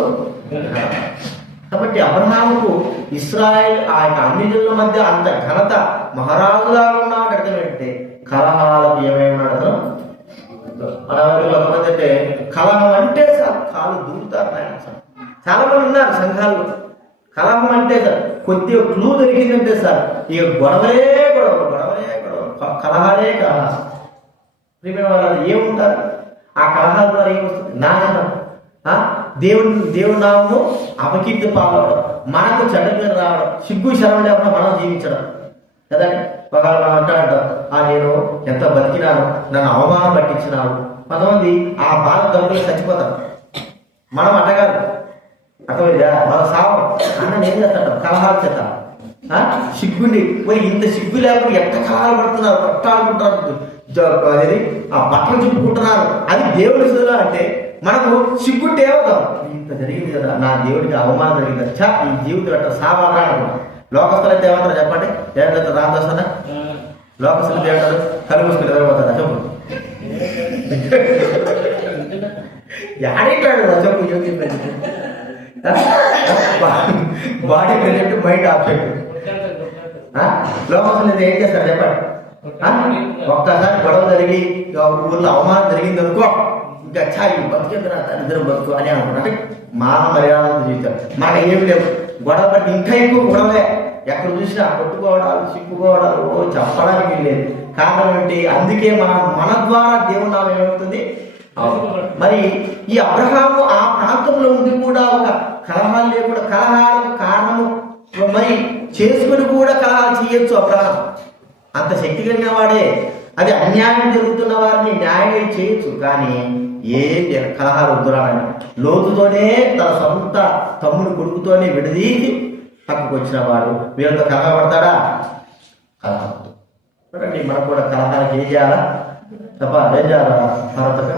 ఘనత. కాబట్టి అబ్రహాముకు ఇశ్రాయేల్ ఆ యొక్క అన్ని జనుల మధ్య అంత ఘనత, మహారాజుగా ఉన్నాడు. అర్థం ఏంటంటే కలహాలకు ఏమేమన్నాడు, మన కొంతమంది అంటే కలహం అంటే సార్ కాలు దూరుతారు. చాలా మంది ఉన్నారు సంఘాల్లో. కలహం అంటే సార్ కొద్దిగా క్లూ దొరికిందంటే సార్ ఇక గొడవలే కలహాలే కలహాలు. ప్రియమైన వాళ్ళు ఏముంటారు, ఆ కలహాల ద్వారా ఏమొస్తుంది, నాశనం. దేవుడి నామము అపకీర్తి పాలవడం, మనకు చెడ్డ పేరు రావడం, సిగ్గు శరం లేకుండా మనం జీవించడం కదండి. ఒకవేళ మనం అంటాడు, నేను ఎంత బతికినాను, నన్ను అవమానం పట్టించినావు. కొంతమంది ఆ బాధ దొంగలు చచ్చిపోతారు. మనం అట్టగాదు, అర్థమైందా, మన సావం అన్న ఏం చేస్తాడు, కలహాలు చేస్తాం. సిగ్గుండి మరి ఇంత సిగ్గు లేకుండా ఎంత కలహాలు పడుతున్నారు, పట్టాడుకుంటారు, అనేది ఆ బట్టలు చెప్పుకుంటున్నారు. అది దేవుడి సుధా అంటే మనకు సిగ్గుంటే ఏమవుతాం, ఇంత జరిగింది కదా, నా దేవుడికి అవమానం జరిగింది, చా ఈ జీవితం అట్లా సావాలా అనుకున్నాం. లోకస్తులు అయితే ఏమంటారు చెప్పండి, ఏమంటే రామదాసన్నా లోకస్తులు ఏమంటారు, కలుగుసుకుని ఎదురవుతారా చెప్పు, యాడికాడు చెప్పు, యోగి బాడీ ప్రెజెంట్ మైండ్ ఆబ్జెక్ట్. లోకస్తులు ఏం చేస్తారు చెప్పండి, ఒక్కసారి గొడవ జరిగి ఊళ్ళో అవమానం జరిగింది అనుకో, ఇంకా చాయి బతికేద్దరా ఇద్దరు బతుకు అని అనుకున్నా. అంటే మాన మర్యాద జీవితం మాకు ఏమి లేవు, గొడవ పట్టి ఇంకా ఎక్కువ గొడవలే, ఎక్కడ చూసినా కొట్టుకోవడాలు, చిక్కుకోవడాలు చెప్పడానికి లేదు. కారణం ఏంటి, అందుకే మన ద్వారా దేవుని నామం ఏమవుతుంది. మరి ఈ అబ్రహాము ఆ ప్రాంతంలో ఉండి కూడా ఒక కలహాలు లేకుండా, కలహాలకు కారణము మరి చేసుకుని కూడా కలహాలు చేయొచ్చు. అబ్రహాం అంత శక్తి కలిగిన వాడే. అది అన్యాయం జరుగుతున్న వారిని న్యాయం చేయొచ్చు, కానీ ఏ కలహాలు వద్దురాలని లోతుతోనే తన సొంత తమ్ముడు కొడుకుతోనే విడదీసి పక్కకు వచ్చిన వాడు వీళ్ళతో కలహపడతాడా? కలహం. చూడండి, మనం కూడా కలహానికి ఏం చేయాలా తప్ప ఏం చేయాలా భారతగా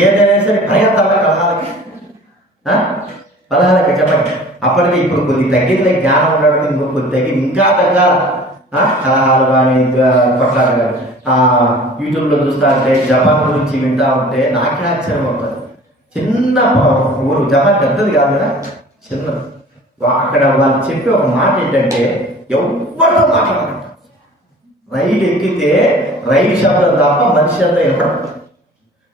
ఏదైనా సరే ప్రయత్నాల కలహాలకి చెప్పండి. అప్పటికే ఇప్పుడు కొద్ది తగ్గింది, జ్ఞానం ఉండడం ఇంకో కొద్ది తగ్గింది, ఇంకా తగ్గాల. కలహాలు కానీ కొట్లాలు కానీ యూట్యూబ్లో చూస్తా ఉంటే జపాన్ గురించి వింటా ఉంటే నాకే ఆశ్చర్యం అవుతుంది. చిన్న ఊరు, జపాన్ పెద్దది కాదు కదా, చిన్నది. అక్కడ వాళ్ళు చెప్పే ఒక మాట ఏంటంటే ఎవరితో మాట్లాడాలంట, రైలు ఎక్కితే రైలు శబ్దం తప్ప మనిషి శబ్దం వినపడదు,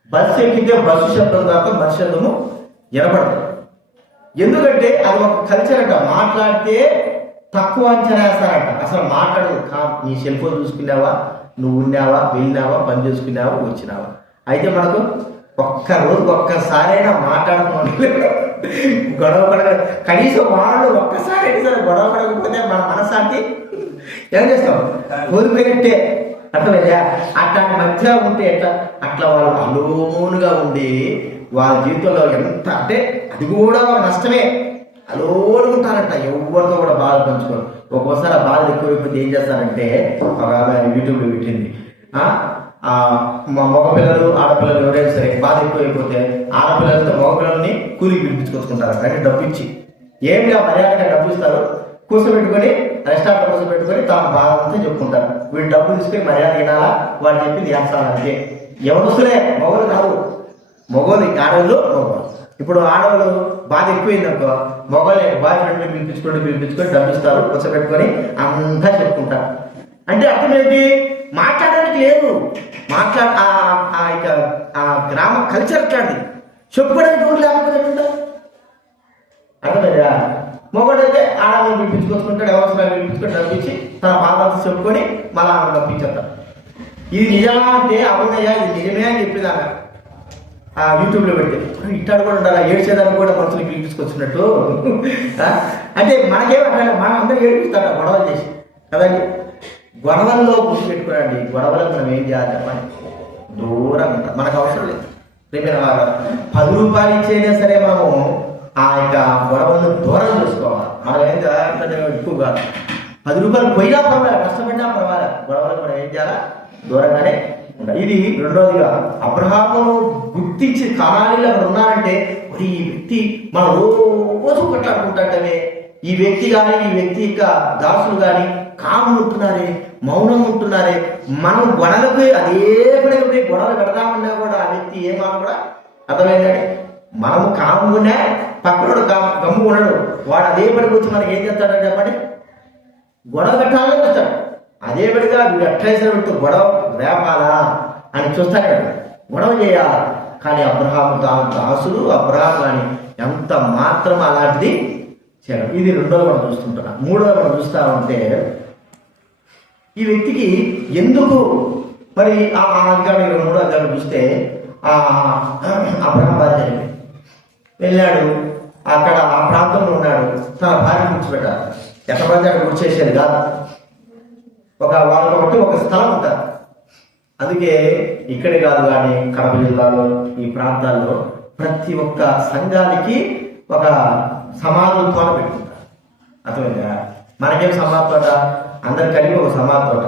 బస్సు ఎక్కితే బస్సు శబ్దం తప్ప మనిషి శబ్దము వినపడదు. ఎందుకంటే అది ఒక కల్చర్ అంట. మాట్లాడితే తక్కువ అంచనా వేస్తారంట. అసలు మాట్లాడదు. నీ సెల్ ఫోన్ చూసుకున్నావా, నువ్వు ఉన్నావా, వెళ్ళినావా, పని చేసుకున్నావా, వచ్చినావా. అయితే మనకు రోజుకు ఒక్కసారైనా మాట్లాడుకోవాలి, గొడవ పడక కనీసం వాళ్ళు ఒక్కసారైనా సరే గొడవ పడకపోతే మన మనశ్శాంతి ఏం చేస్తాం, కోల్పోయినట్టే. అర్థమైందా? అట్లాంటి మధ్య ఉంటే ఎట్లా, అట్లా వాళ్ళు అలోనుగా ఉండి వాళ్ళ జీవితంలో ఎంత అంటే అది కూడా నష్టమే. అలోను ఉంటారంట, ఎవరితో కూడా బాధ పంచుకోరు. ఒక్కోసారి ఆ బాధ ఎక్కువైపోతే ఏం చేస్తారంటే, ఒక యూట్యూబ్లో పెట్టింది, మా మగపిల్లలు ఆడపిల్లలు ఎవరైనా సరే బాధ ఎక్కువైపోతే ఆడపిల్లలతో మగపిల్లల్ని కూలికి పిలిపించుకొచ్చుకుంటారు. అంటే డబ్బు ఇచ్చి ఏం మర్యాదగా డబ్బు ఇస్తారు, కూర్చోబెట్టుకొని రెస్టారెంట్ కూర్చోబెట్టుకొని తమ బాధ అంతా చెప్పుకుంటారు. వీళ్ళు డబ్బులు తీసుకొని మర్యాద వినాలా, వాళ్ళు చెప్పింది చేస్తారు అంతే. ఎవరులే మగలు కాదు, మగోళ్ళు ఆడవాళ్ళు మగవాళ్ళు. ఇప్పుడు ఆడవాళ్ళు బాధ ఎక్కువైంది అనుకో, మగవాళ్ళు బాయ్ ఫ్రెండ్ని పిలిపించుకొని డబ్బు ఇస్తారు, కూర్చోబెట్టుకొని అంతా చెప్పుకుంటారు. అంటే అర్థం ఏంటి, మాట్లాడడానికి లేదు. ఆ గ్రామ కల్చర్ అట్లాంటిది. చెప్పుకోవడానికి ఎవరు లేకపోతే అర్థమైందా? మొగడైతే ఆడవాళ్ళు పిలిపించుకొచ్చుకుంటాడు, ఎవరు పిలిపించుకొని నడిపించి తన పాదాలు చెప్పుకొని మళ్ళా ఆమె పంపించేస్తాడు. ఇది నిజమా అంటే అవునయ్యా ఇది నిజమే అని చెప్పింది ఆమె ఆ యూట్యూబ్లో పెడితే. ఇట్టాడు కూడా ఉంటారా, ఏడ్చేదానికి కూడా మనుషులు పిలిపించుకొచ్చినట్టు అంటే మనకేమో అట్లా మనం అందరూ ఏడిపిస్తాడు గొడవలు చేసి కదండి. గొడవల్లో గుర్తుపెట్టుకోనండి, గొడవలకు మనం ఏం చేయాలి చెప్పండి, దూరంగా ఉంటాం, మనకు అవసరం లేదు. రేపైన వారు 10 రూపాయలు ఇచ్చేనా సరే మనము ఆ యొక్క గొడవలను దూరం చేసుకోవాలి. మనం ఏం చేయాలంటే ఎక్కువ కాదు, 10 రూపాయలు పోయినా పర్వాలేదు, కష్టపడినా పర్వాలేదు, గొడవలు మనం ఏం చేయాలా, దూరంగానే ఉండాలి. ఇది రెండోదిగా అబ్రహామును గుర్తించి కానానీలో అక్కడ ఉన్నారంటే మరి ఈ వ్యక్తి మనం రోజు కొట్లాడుకుంటాంటే ఈ వ్యక్తి కానీ ఈ వ్యక్తి యొక్క దాసులు కానీ కాములు ఉంటున్నారే, మౌనం ఉంటున్నారే, మనం గొడవలకు అదే పడికి పోయి గొడవలు పెడదామన్నా కూడా ఆ వ్యక్తి ఏమన్నా కూడా అర్థమైందండి. మనము కాముకునే పక్కనోడు గమ్ము ఉన్నాడు, వాడు అదే పడికి వచ్చి మనకి ఏం చేస్తాడని చెప్పండి, గొడవ పెట్టాలని చూస్తాడు. అదే పడిగా వీడు ఎట్లయితే గొడవ రేపాలా అని చూస్తాడు, గొడవ చేయాలి. కానీ అబ్రహాము దాసులు అబ్రహాం కానీ ఎంత మాత్రం అలాంటిది చేయడం. ఇది రెండోది మనం చూస్తుంటున్నాం. మూడోది మనం చూస్తా ఉంటే ఈ వ్యక్తికి ఎందుకు మరి ఆ అధికారులు మూడో అధికారులు చూస్తే అబ్రహాం భార్య వెళ్ళాడు, అక్కడ ఆ ప్రాంతంలో ఉన్నాడు, తన భార్య కూర్చోబెట్టారు. ఎక్కడ పడితే అక్కడ కూర్చేసేది కాదు, వాళ్ళకి ఒక స్థలం ఉంటారు. అందుకే ఇక్కడే కాదు కానీ కడప జిల్లాలో ఈ ప్రాంతాల్లో ప్రతి ఒక్క సంఘానికి ఒక సమాధుల తోట పెట్టుకుంటారు. అర్థమైందా? మనకేం సమాధి తోట, అందరు కలిపి ఒక సమాధి తోట.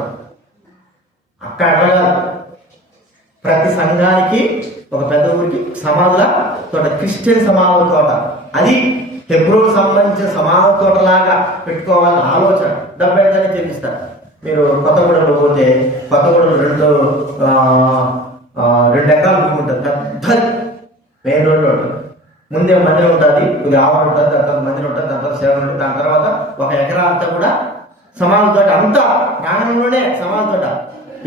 అక్కడ అట్లా కాదు, ప్రతి సంఘానికి ఒక పెద్ద ఊరికి సమాధుల తోట, క్రిస్టియన్ సమాధుల తోట. అది హెబ్రోకు సంబంధించిన సమాధి తోటలాగా పెట్టుకోవాలని ఆలోచన. 70 చెల్లిస్తారు. మీరు కొత్తగూడెంలో పోతే కొత్తగూడెంలో 2 ఎకరాలు భూమి ఉంటుంది, పెద్ద మెయిన్ రోడ్లో ఉంటుంది. ముందే మందిరం ఉంటుంది, ఇది ఆవరణ ఉంటుంది, దాని తర్వాత మందిరం ఉంటుంది, దాని తర్వాత సేవ ఉంటుంది, దాని తర్వాత 1 ఎకరా అంతా కూడా సమాధి తోట. అంతా ప్రాణంలోనే సమాధి తోట.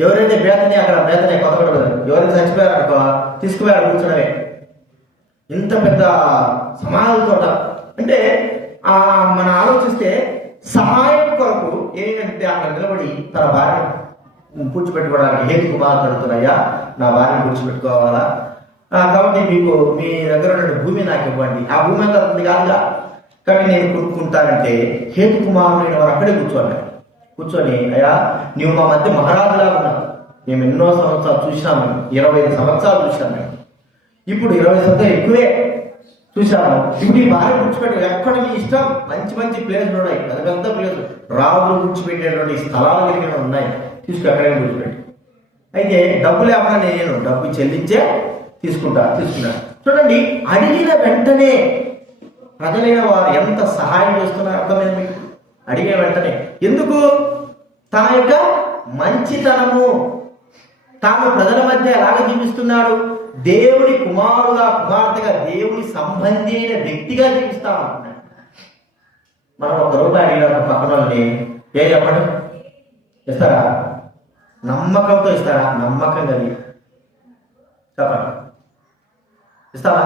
ఎవరైతే బేతని అక్కడ బేతని కొత్తగూడెం ఎవరైతే చచ్చిపోయారు అనుకో తీసుకుపోయారు కూర్చోడమే. ఇంత పెద్ద సమాధి తోట అంటే మనం ఆలోచిస్తే సహాయం కొరకు ఏంటంటే అక్కడ నిలబడి తన భార్యను పూడ్చిపెట్టుకోవడానికి హేతుకు బాధపడుతున్నాయా, నా భార్యను పూడ్చిపెట్టుకోవాలా, కాబట్టి మీకు మీ దగ్గర ఉన్న భూమి నాకు ఇవ్వండి. ఆ భూమి అంతా ఉంది కాదుగా, కానీ నేను కొనుక్కుంటానంటే హేతు కుమారుడైన వారు అక్కడే కూర్చొని అయ్యా నువ్వు మా మధ్య మహారాజులా ఉన్నావు, మేము ఎన్నో సంవత్సరాలు చూసినాము, 25 సంవత్సరాలు చూసాము మేము, ఇప్పుడు 20 సంవత్సరాలు ఎక్కువే చూసాము. ఇప్పుడు ఈ భార్య కూర్చిపెట్టి ఎక్కడ మీ ఇష్టం, మంచి మంచి ప్లేసులు ఉన్నాయి, పెద్ద ప్లేసులు, రాజులు కూర్చిపెట్టేటువంటి స్థలాలు కలిగిన ఉన్నాయి, తీసుకు ఎక్కడైనా కూర్చిపెట్టి. అయితే డబ్బు లేకుండా నేను డబ్బు చెల్లించే తీసుకున్నా. చూడండి, అడిగిన వెంటనే ప్రజలైన వారు ఎంత సహాయం చేస్తున్నారు అర్థమైంది మీకు. అడిగిన వెంటనే ఎందుకు? తన యొక్క మంచితనము, తాను ప్రజల మధ్య ఎలాగ జీవిస్తున్నాడు, దేవుని కుమారుగా కుమార్తెగా దేవుని సంబంధి అయిన వ్యక్తిగా జీవిస్తామన్నాడు. మనం 1 రూపాయి అడిగిన పక్కన వాళ్ళని ఏ చెప్పండి ఇస్తారా? నమ్మకంతో ఇస్తారా? నమ్మకం కలిగి చెప్పండి ఇస్తావా?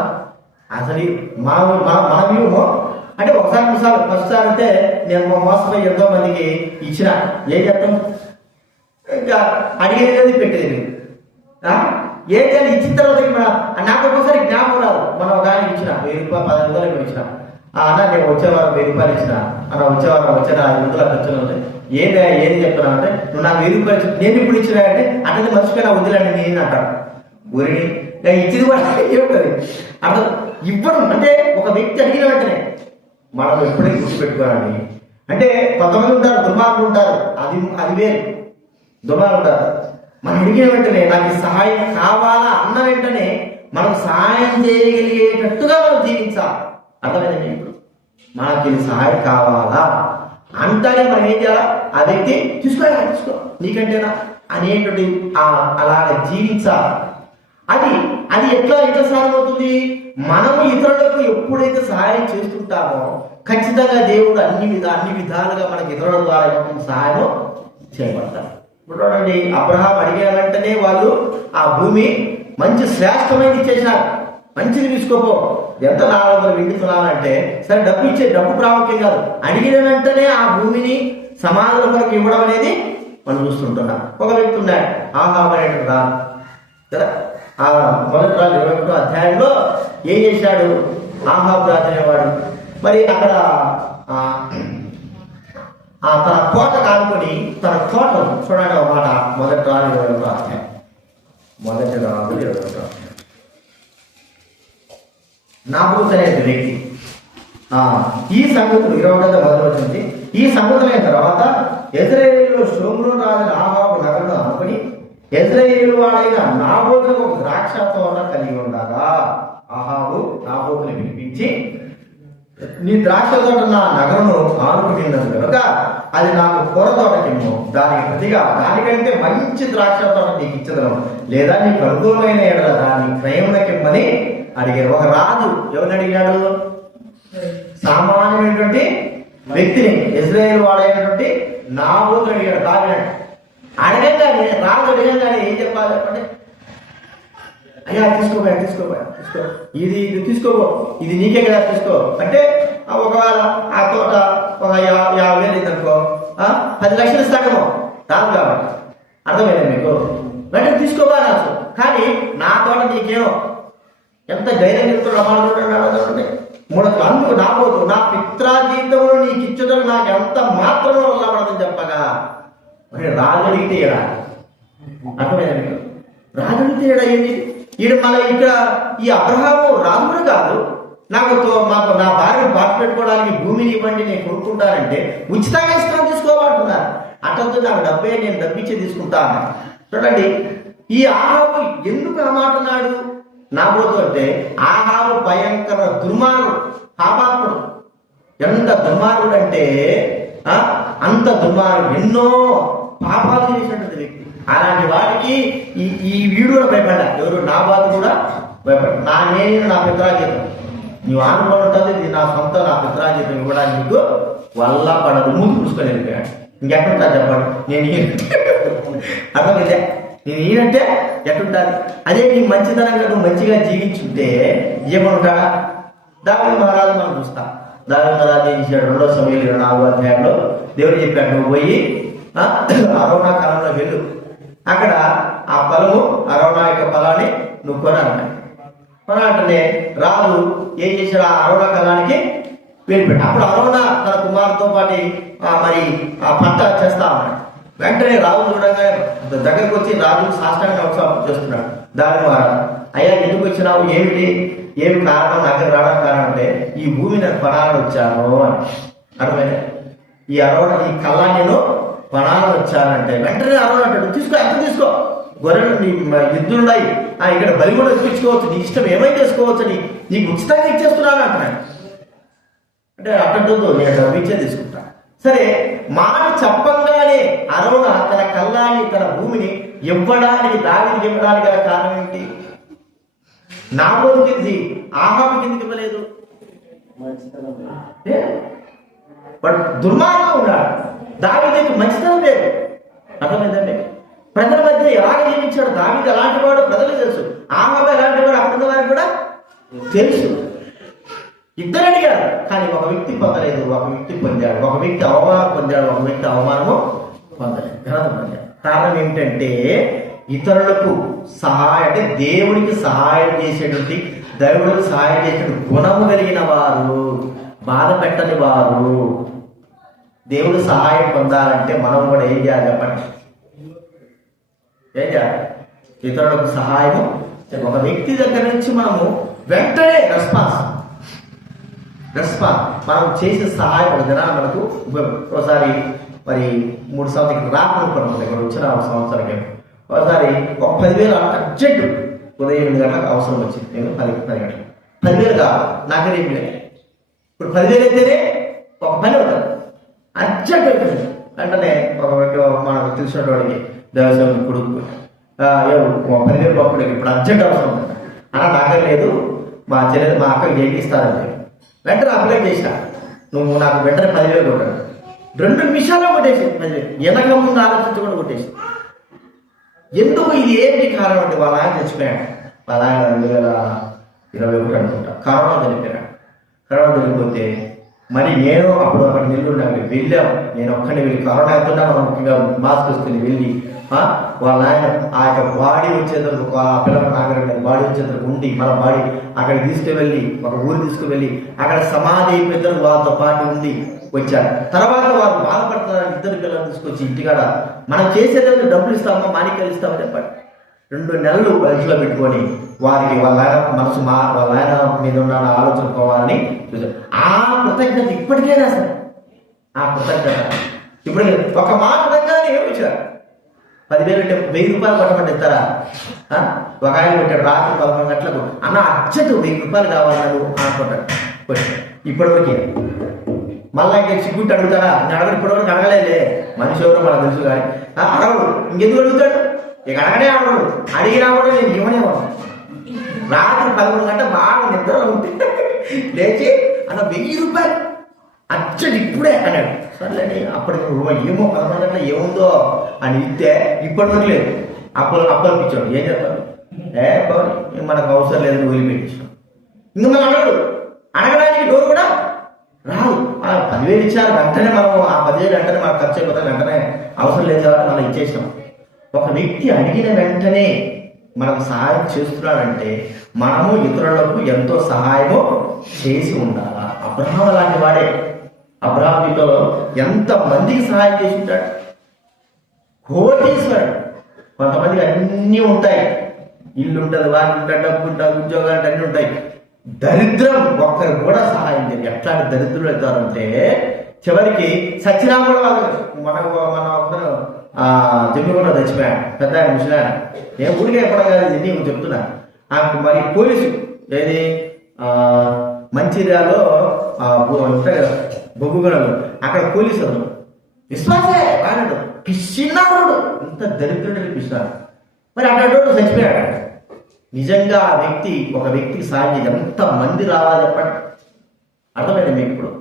అసలు మన వ్యూమో అంటే ఒకసారి ఫస్ట్ సార్ అంటే నేను మోసపోయి ఎంతో మందికి ఇచ్చిన ఏం చెప్తాం, ఇంకా అడిగేది పెట్టేది ఏదైనా ఇచ్చిన తర్వాత నాకు ఒక్కోసారి జ్ఞాపకం రాదు. మనం ఒక ఆయనకి ఇచ్చిన 1000 రూపాయలు 10 ఇచ్చిన, అన్న నేను వచ్చేవారం 1000 రూపాయలు ఇచ్చిన, అన్న వచ్చేవారం 500 ఖర్చులు ఉంటాయి, ఏది చెప్తున్నా అంటే నువ్వు నాకు 1000 రూపాయలు ఇచ్చిన, నేను ఇప్పుడు ఇచ్చినా అంటే అట్లనే మర్చిపోయినా వదిలేండి నేను అంటాడు. ఊరిని ఇచ్చింది కూడా ఏముంటుంది అర్థం ఇవ్వడం అంటే ఒక వ్యక్తి అడిగిన వెంటనే మనం ఎప్పుడైనా గుర్తుపెట్టుకోవాలి. అంటే కొంతమంది ఉంటారు, దుర్మార్గులు ఉంటారు, అది వేరు, దుర్మార్గులు ఉంటారు. మనం అడిగిన వెంటనే నాకు సహాయం కావాలా అన్న వెంటనే మనం సహాయం చేయగలిగేటట్టుగా మనం జీవించాలి. అర్థమైందండి? ఇప్పుడు మనకి సహాయం కావాలా అంటేనే మనం ఏం చేయాలా, ఆ వ్యక్తి తీసుకో నీకంటేనా అనేటువంటి అలాగ జీవించాలి. అది ఎట్లా సాధ్యమవుతుంది? మనము ఇతరులకు ఎప్పుడైతే సహాయం చేస్తుంటామో ఖచ్చితంగా దేవుడు అన్ని విధాలుగా మనకి ఇతరుల ద్వారా సహాయం చేయబడతారు. ఇప్పుడు చూడండి, అబ్రహాం అడిగిన వెంటనే వాళ్ళు ఆ భూమి మంచి శ్రేష్టమైనది చేసినారు. మంచిది తీసుకోపో, ఎంత 400 వెండి తులాలు అంటే, సరే డబ్బు ఇచ్చే, డబ్బు ప్రాముఖ్యం కాదు, అడిగిన వెంటనే ఆ భూమిని సమాధుల కొరకు ఇవ్వడం అనేది మనం చూస్తుంటున్నాం. ఒక వ్యక్తి ఉన్నాడు, ఆహాబు అనేటువంటి రాజు కదా. ఆ మొదటి రాజు 21వ అధ్యాయంలో ఏం చేశాడు ఆహాబు రాజు అనేవాడు? మరి అక్కడ తన కోట కానుకొని తన కోటను చూడండి. ఒక మాట, మొదటి రాజు 21వ అధ్యాయం, మొదటి రాజు 21వ అధ్యాయం. నాబూతు అనే వ్యక్తి ఈ సంగతులు 21వ మొదలు వచ్చింది. ఈ సంగతులైన తర్వాత యెజ్రెయేలులో షోమ్రోను రాజు ఆహాబు నగరును అనుకుని యెజ్రెయేలు వాడైన నాబోతుకు ఒక ద్రాక్ష తోట కలిగి ఉండగా ఆహాబు నాబోతుని పిలిపించి, నీ ద్రాక్ష తోట నా నగరును ఆనుకున్నది కనుక అది నాకు కూర తోటకిమ్ము, దానికి ప్రతిగా దానికంటే మంచి ద్రాక్ష తోట నీకు ఇచ్చదను, లేదా నీకు అనుకూలమైన ఎడల దాన్ని క్రయమునకిమ్మని అడిగారు. ఒక రాజు ఎవరిని అడిగాడు? సామాన్యమైనటువంటి వ్యక్తిని, ఇశ్రాయేలు వాడైనటువంటి నాబోతుని అడిగాడు. తాగినాడు. అడగంగానే రాజు అడగంగానే ఏం చెప్పాలి చెప్పండి? అయ్యా తీసుకోబోయా ఇది తీసుకోబో, ఇది నీకే కదా తీసుకో అంటే, ఒకవేళ ఆ తోట ఒక 50,000 ఇద్దరుకో 10 లక్షలు ఇస్తాడేమో, రాదు కాబట్టి. అర్థమైంది మీకు? వెంటనే తీసుకోబా రాజు. కానీ నా తోట నీకేమో, ఎంత ధైర్యం చెప్తాడు అమ్మాడు. అందుకు నాబోతు, నా పిత్రాజీతమును నీకు ఇచ్చుటకు నాకు ఎంత మాత్రమే వల్లబడదని చెప్పగా, మరి రాజు అడిగితే ఏడా? అర్థమైంది మీకు? రాజు అడిగితే ఏడా ఏంటి? మళ్ళీ ఇక్కడ ఈ అబ్రహాము రాజుడు కాదు, మాకు నా భార్యను బాధ పెట్టుకోవడానికి భూమిని ఇవ్వండి, నేను కొనుక్కుంటానంటే ఉచితంగా ఇస్తాను, తీసుకోమంటున్నారు. అటొద్దు, నాకు డబ్బే, నేను డబ్బిచ్చే తీసుకుంటా అన్నాడు. చూడండి, ఈ ఆహాబు ఎందుకు ఆ మాట అన్నాడు నాబోతు అంటే, ఆహాబు భయంకర దుర్మార్గుడు, పాపాత్ముడు. ఎంత దుర్మార్గుడు అంటే అంత దుర్మార్గుడు, ఎన్నో పాపాలు చేసినటువంటి వ్యక్తి. అలాంటి వాడికి ఈ వీడు కూడా భయపడ్డా. ఎవరు? నాబాతు కూడా భయపడ్డా. నేను నా పిత్రాజీతం నీవు ఆనుకొని ఉంటుంది, ఇది నా సొంత, నా పిత్రాజీతం ఇవ్వడానికి నీకు వల్ల పడదు, ముందు చూసుకొని వెళ్ళిపోయాడు. ఇంకెక్కడుంటా చెప్పండి? అర్థమైందే? నేను ఈయనంటే ఎట్టుంటాను? అదే నీ మంచితనంగా నువ్వు మంచిగా జీవించుంటే ఏమనుంటాడా? దావీదు మహారాజు మనం చూస్తాం. దావీదు మహారాజు ఏం చేశాడు? 2 సమూయేలు 24వ అధ్యాయంలో దేవుడు చెప్పాడు, నువ్వు పోయి అరవనా కాలంలో వెళ్ళు, అక్కడ ఆ పొలము అరవనా యొక్క పొలాన్ని నువ్వు కొనాలంటే రాజు ఏం చేశాడు? ఆ అరవనా కాలానికి వెళ్ళిపెట్టాడు. అప్పుడు అరవనా తన కుమారుతో పాటు మరి ఆ పంట చేస్తా ఉన్నాడు. వెంటనే రాజు చూడగానే దగ్గరకు వచ్చి రాజు సాష్టాంగ నమస్కారం చేస్తున్నాడు. దావీదు మహారాజు, అయ్యా ఎందుకు వచ్చినావు, ఏమి కారణం, దగ్గర రావడం కారణం అంటే, ఈ భూమి నేను కొనాలని వచ్చాను అని. అర్థమైంది? ఈ కల్లా నేను కొనాలని వచ్చానంటే వెంటనే అరవణ అంటాడు, తీసుకో, ఎంత తీసుకో, గొర్రెలు ఎద్దులున్నాయి, ఇక్కడ బలి కూడా తెప్పించుకోవచ్చు, నీ ఇష్టం ఏమైనా చేసుకోవచ్చు అని నీకు ఉచితంగా ఇచ్చేస్తున్నాను అంటున్నాడు. అంటే అట్టంటుందో, నేను డబ్బు ఇచ్చే తీసుకుంటా. సరే, మాట చెప్పంగానే అరవణ తన కల్లాని, తన భూమిని ఇవ్వడానికి, దావీదుకి ఇవ్వడానికి గల కారణం ఏంటి? నాబోతు కింది, ఆహాబు కిందికి ఇవ్వలేదు. వాడు దుర్మార్గంగా ఉన్నాడు, దావీదుకి మంచితనం లేదు. అర్థమైందండి? ప్రజల మధ్య ఎలాగ జీవించాడు దావీదు, ఎలాంటి వాడు ప్రజలు తెలుసు, ఆహాబు ఎలాంటి వాడు అక్కడున్న వారికి కూడా తెలుసు. ఇద్దరు అడిగారు, కానీ ఒక వ్యక్తి పొందలేదు, ఒక వ్యక్తి పొందాడు. ఒక వ్యక్తి అవమానం పొందాడు, ఒక వ్యక్తి అవమానము పొందలేదు, ఘనత పొందాడు. కారణం ఏమిటంటే, ఇతరులకు సహాయం, అంటే దేవుడికి సహాయం చేసేటువంటి, దేవుడికి సహాయం చేసేటువంటి గుణము కలిగిన వారు, బాధ పెట్టని వారు. దేవుడు సహాయం పొందాలంటే మనం కూడా ఏం చేయాలి చెప్పండి? ఏం చేయాలి? ఇతరులకు సహాయము. ఒక వ్యక్తి దగ్గర నుంచి మనము వెంటనే రెస్పాన్స్ మనం చేసే సహాయం ఒక దినాన్ని మనకు ఒకసారి మరి 3 సంవత్సరాలు రాకనుకున్నాం, ఇక్కడ వచ్చిన 1 సంవత్సరానికి ఒకసారి ఒక 10,000 అర్జెంట్ ఉదయం 8 గంటలకు అవసరం వచ్చింది. నేను 10 గంటలకు 10,000 కాదు, నాకనే ఏం లేదు. ఇప్పుడు 10,000 అయితేనే ఒక పని అవుతుంది, అర్జెంట్ అయిపోయింది. వెంటనే మనకు తెలిసిన వాడికి దేవస్వామి కొడుకు 10,000 పంపుడు, ఇప్పుడు అర్జెంట్ అవసరం ఉంది అన్న, నాకే లేదు, మా అక్కకి ఏమి ఇస్తారని వెంటనే అప్లై చేసిన, నువ్వు నాకు వెంటనే 10,000 కొట్టాడు. 2 నిమిషాల్లో కొట్టేసి 10,000, వెనక ముందు ఆలోచించకుండా కొట్టేసి. ఎందుకు? ఇది ఏంటి కారణం అంటే, వాళ్ళ ఆయన చచ్చిపోయాడు. వాళ్ళ ఆయన 21 అనుకుంటా. కరోనా వెళ్ళిపోతే మరి నేను అప్పుడు అక్కడ నెల్లూరు వెళ్ళాం. నేను ఒక్కడిని వెళ్ళి కరోనా అవుతున్నా ముఖ్యంగా మాస్క్ వేసుకుని వెళ్ళి వాళ్ళ ఆయన ఆ యొక్క బాడీ వచ్చేందుకు ఆ పిల్లల నాగరిక బాడీ వచ్చేందుకు ఉండి మన బాడీ అక్కడ తీసుకువెళ్ళి ఒక ఊరు తీసుకువెళ్ళి అక్కడ సమాధి అయిపోయిన వాళ్ళతో పాటు ఉండి వచ్చారు. తర్వాత వారు బాధపడుతున్నారు. 2 పిల్లలు తీసుకొచ్చి ఇంటికాడ మనం చేసేదాన్ని డబ్బులు ఇస్తామా మాణిక్యాలు ఇస్తామని చెప్పండి. 2 నెలలు బయటలో పెట్టుకొని వారికి వాళ్ళ ఆయన మనసు వాళ్ళ ఆయన మీద ఉన్న ఆలోచన పోవాలని చూసారు. ఆ కృతజ్ఞత ఇప్పటికైనా సరే ఆ కృతజ్ఞత ఇప్పటికే ఒక మాట విధంగానే ఏమి ఇచ్చారు. 10,000 అంటే 1,000 రూపాయలు కొట్టమంటే ఇస్తారా? ఒక ఆయన పెట్టాడు రాత్రి 11 గంటలకు అన్న అర్జెంట్ 1,000 రూపాయలు కావాలన్నాడు అనుకుంటాడు. ఇప్పటివరకే మళ్ళా ఇంకా సిగ్గుంటే అడుగుతారా? నేను అడగడు, ఇప్పటివరకు అడగలేదే. మనిషి ఎవరో మనకు తెలుసు కానీ అడగడు. ఇంకెందుకు అడుగుతాడు? ఇక అడగనే అడగడు. అడిగినా కూడా నేను ఇవ్వనేవాడు. రాత్రి 11 గంటలు బాగా నిద్రలో ఉంటే లేచి అన్న 1,000 రూపాయలు అర్జెంట్ ఇప్పుడే అన్నాడు. సర్లేని అప్పటికి ఏమో 11 గంటల ఏముందో అని ఇస్తే ఇప్పటివరకు లేదు. అప్పనిపించాడు. ఏం చెప్తాడు? మనకు అవసరం లేదని వదిలిపెట్టించాడు. ఇంకా మనం అడగడానికి డోర్ కూడా రాదు. 10,000 ఇచ్చారు వెంటనే మనం ఆ 10,000 వెంటనే మనకు ఖర్చు అయిపోతాం. వెంటనే అవసరం లేదు కాబట్టి మనం ఇచ్చేసాం. ఒక వ్యక్తి అడిగిన వెంటనే మనకు సహాయం చేస్తున్నాడంటే మనము ఇతరులకు ఎంతో సహాయము చేసి ఉండాలా. అబ్రహాము లాంటి వాడే. అబ్రహాము జీవితంలో ఎంత మందికి సహాయం చేసి ఉంటాడు. కోటీశ్వరుడు. కొంతమందికి అన్నీ ఉంటాయి, ఇల్లు ఉంటుంది, వాటి ఉంటుంది, డబ్బు ఉంటుంది, ఉద్యోగాలు అన్నీ ఉంటాయి. దరిద్రం ఒక్కరు కూడా సహాయం చేయాలి. ఎట్లాంటి దరిద్రులు అవుతారంటే చివరికి సచ్చినా కూడా వాళ్ళు మన జమ్మి కూడా చచ్చిపోయాడు. పెద్ద ముసలాయన. నేను ఊరికే ఎప్పడం కాదు, ఇది నీకు చెప్తున్నా. మరి పోలీసు ఏది మంచిర్యాలలో ఉంటాయి కదా బొగ్గుగడలు, అక్కడ పోలీసు అతను విశ్వాసే కానడు పిచ్చిన్నాడు. ఇంత దరిద్రుడు పిచ్చినాడు. మరి అట్లాంటి చచ్చిపోయాడు. నిజంగా ఆ వ్యక్తి ఒక వ్యక్తికి సాయం ఎంత మంది రావాలి చెప్పండి. అర్థమైంది మీకు? ఇప్పుడు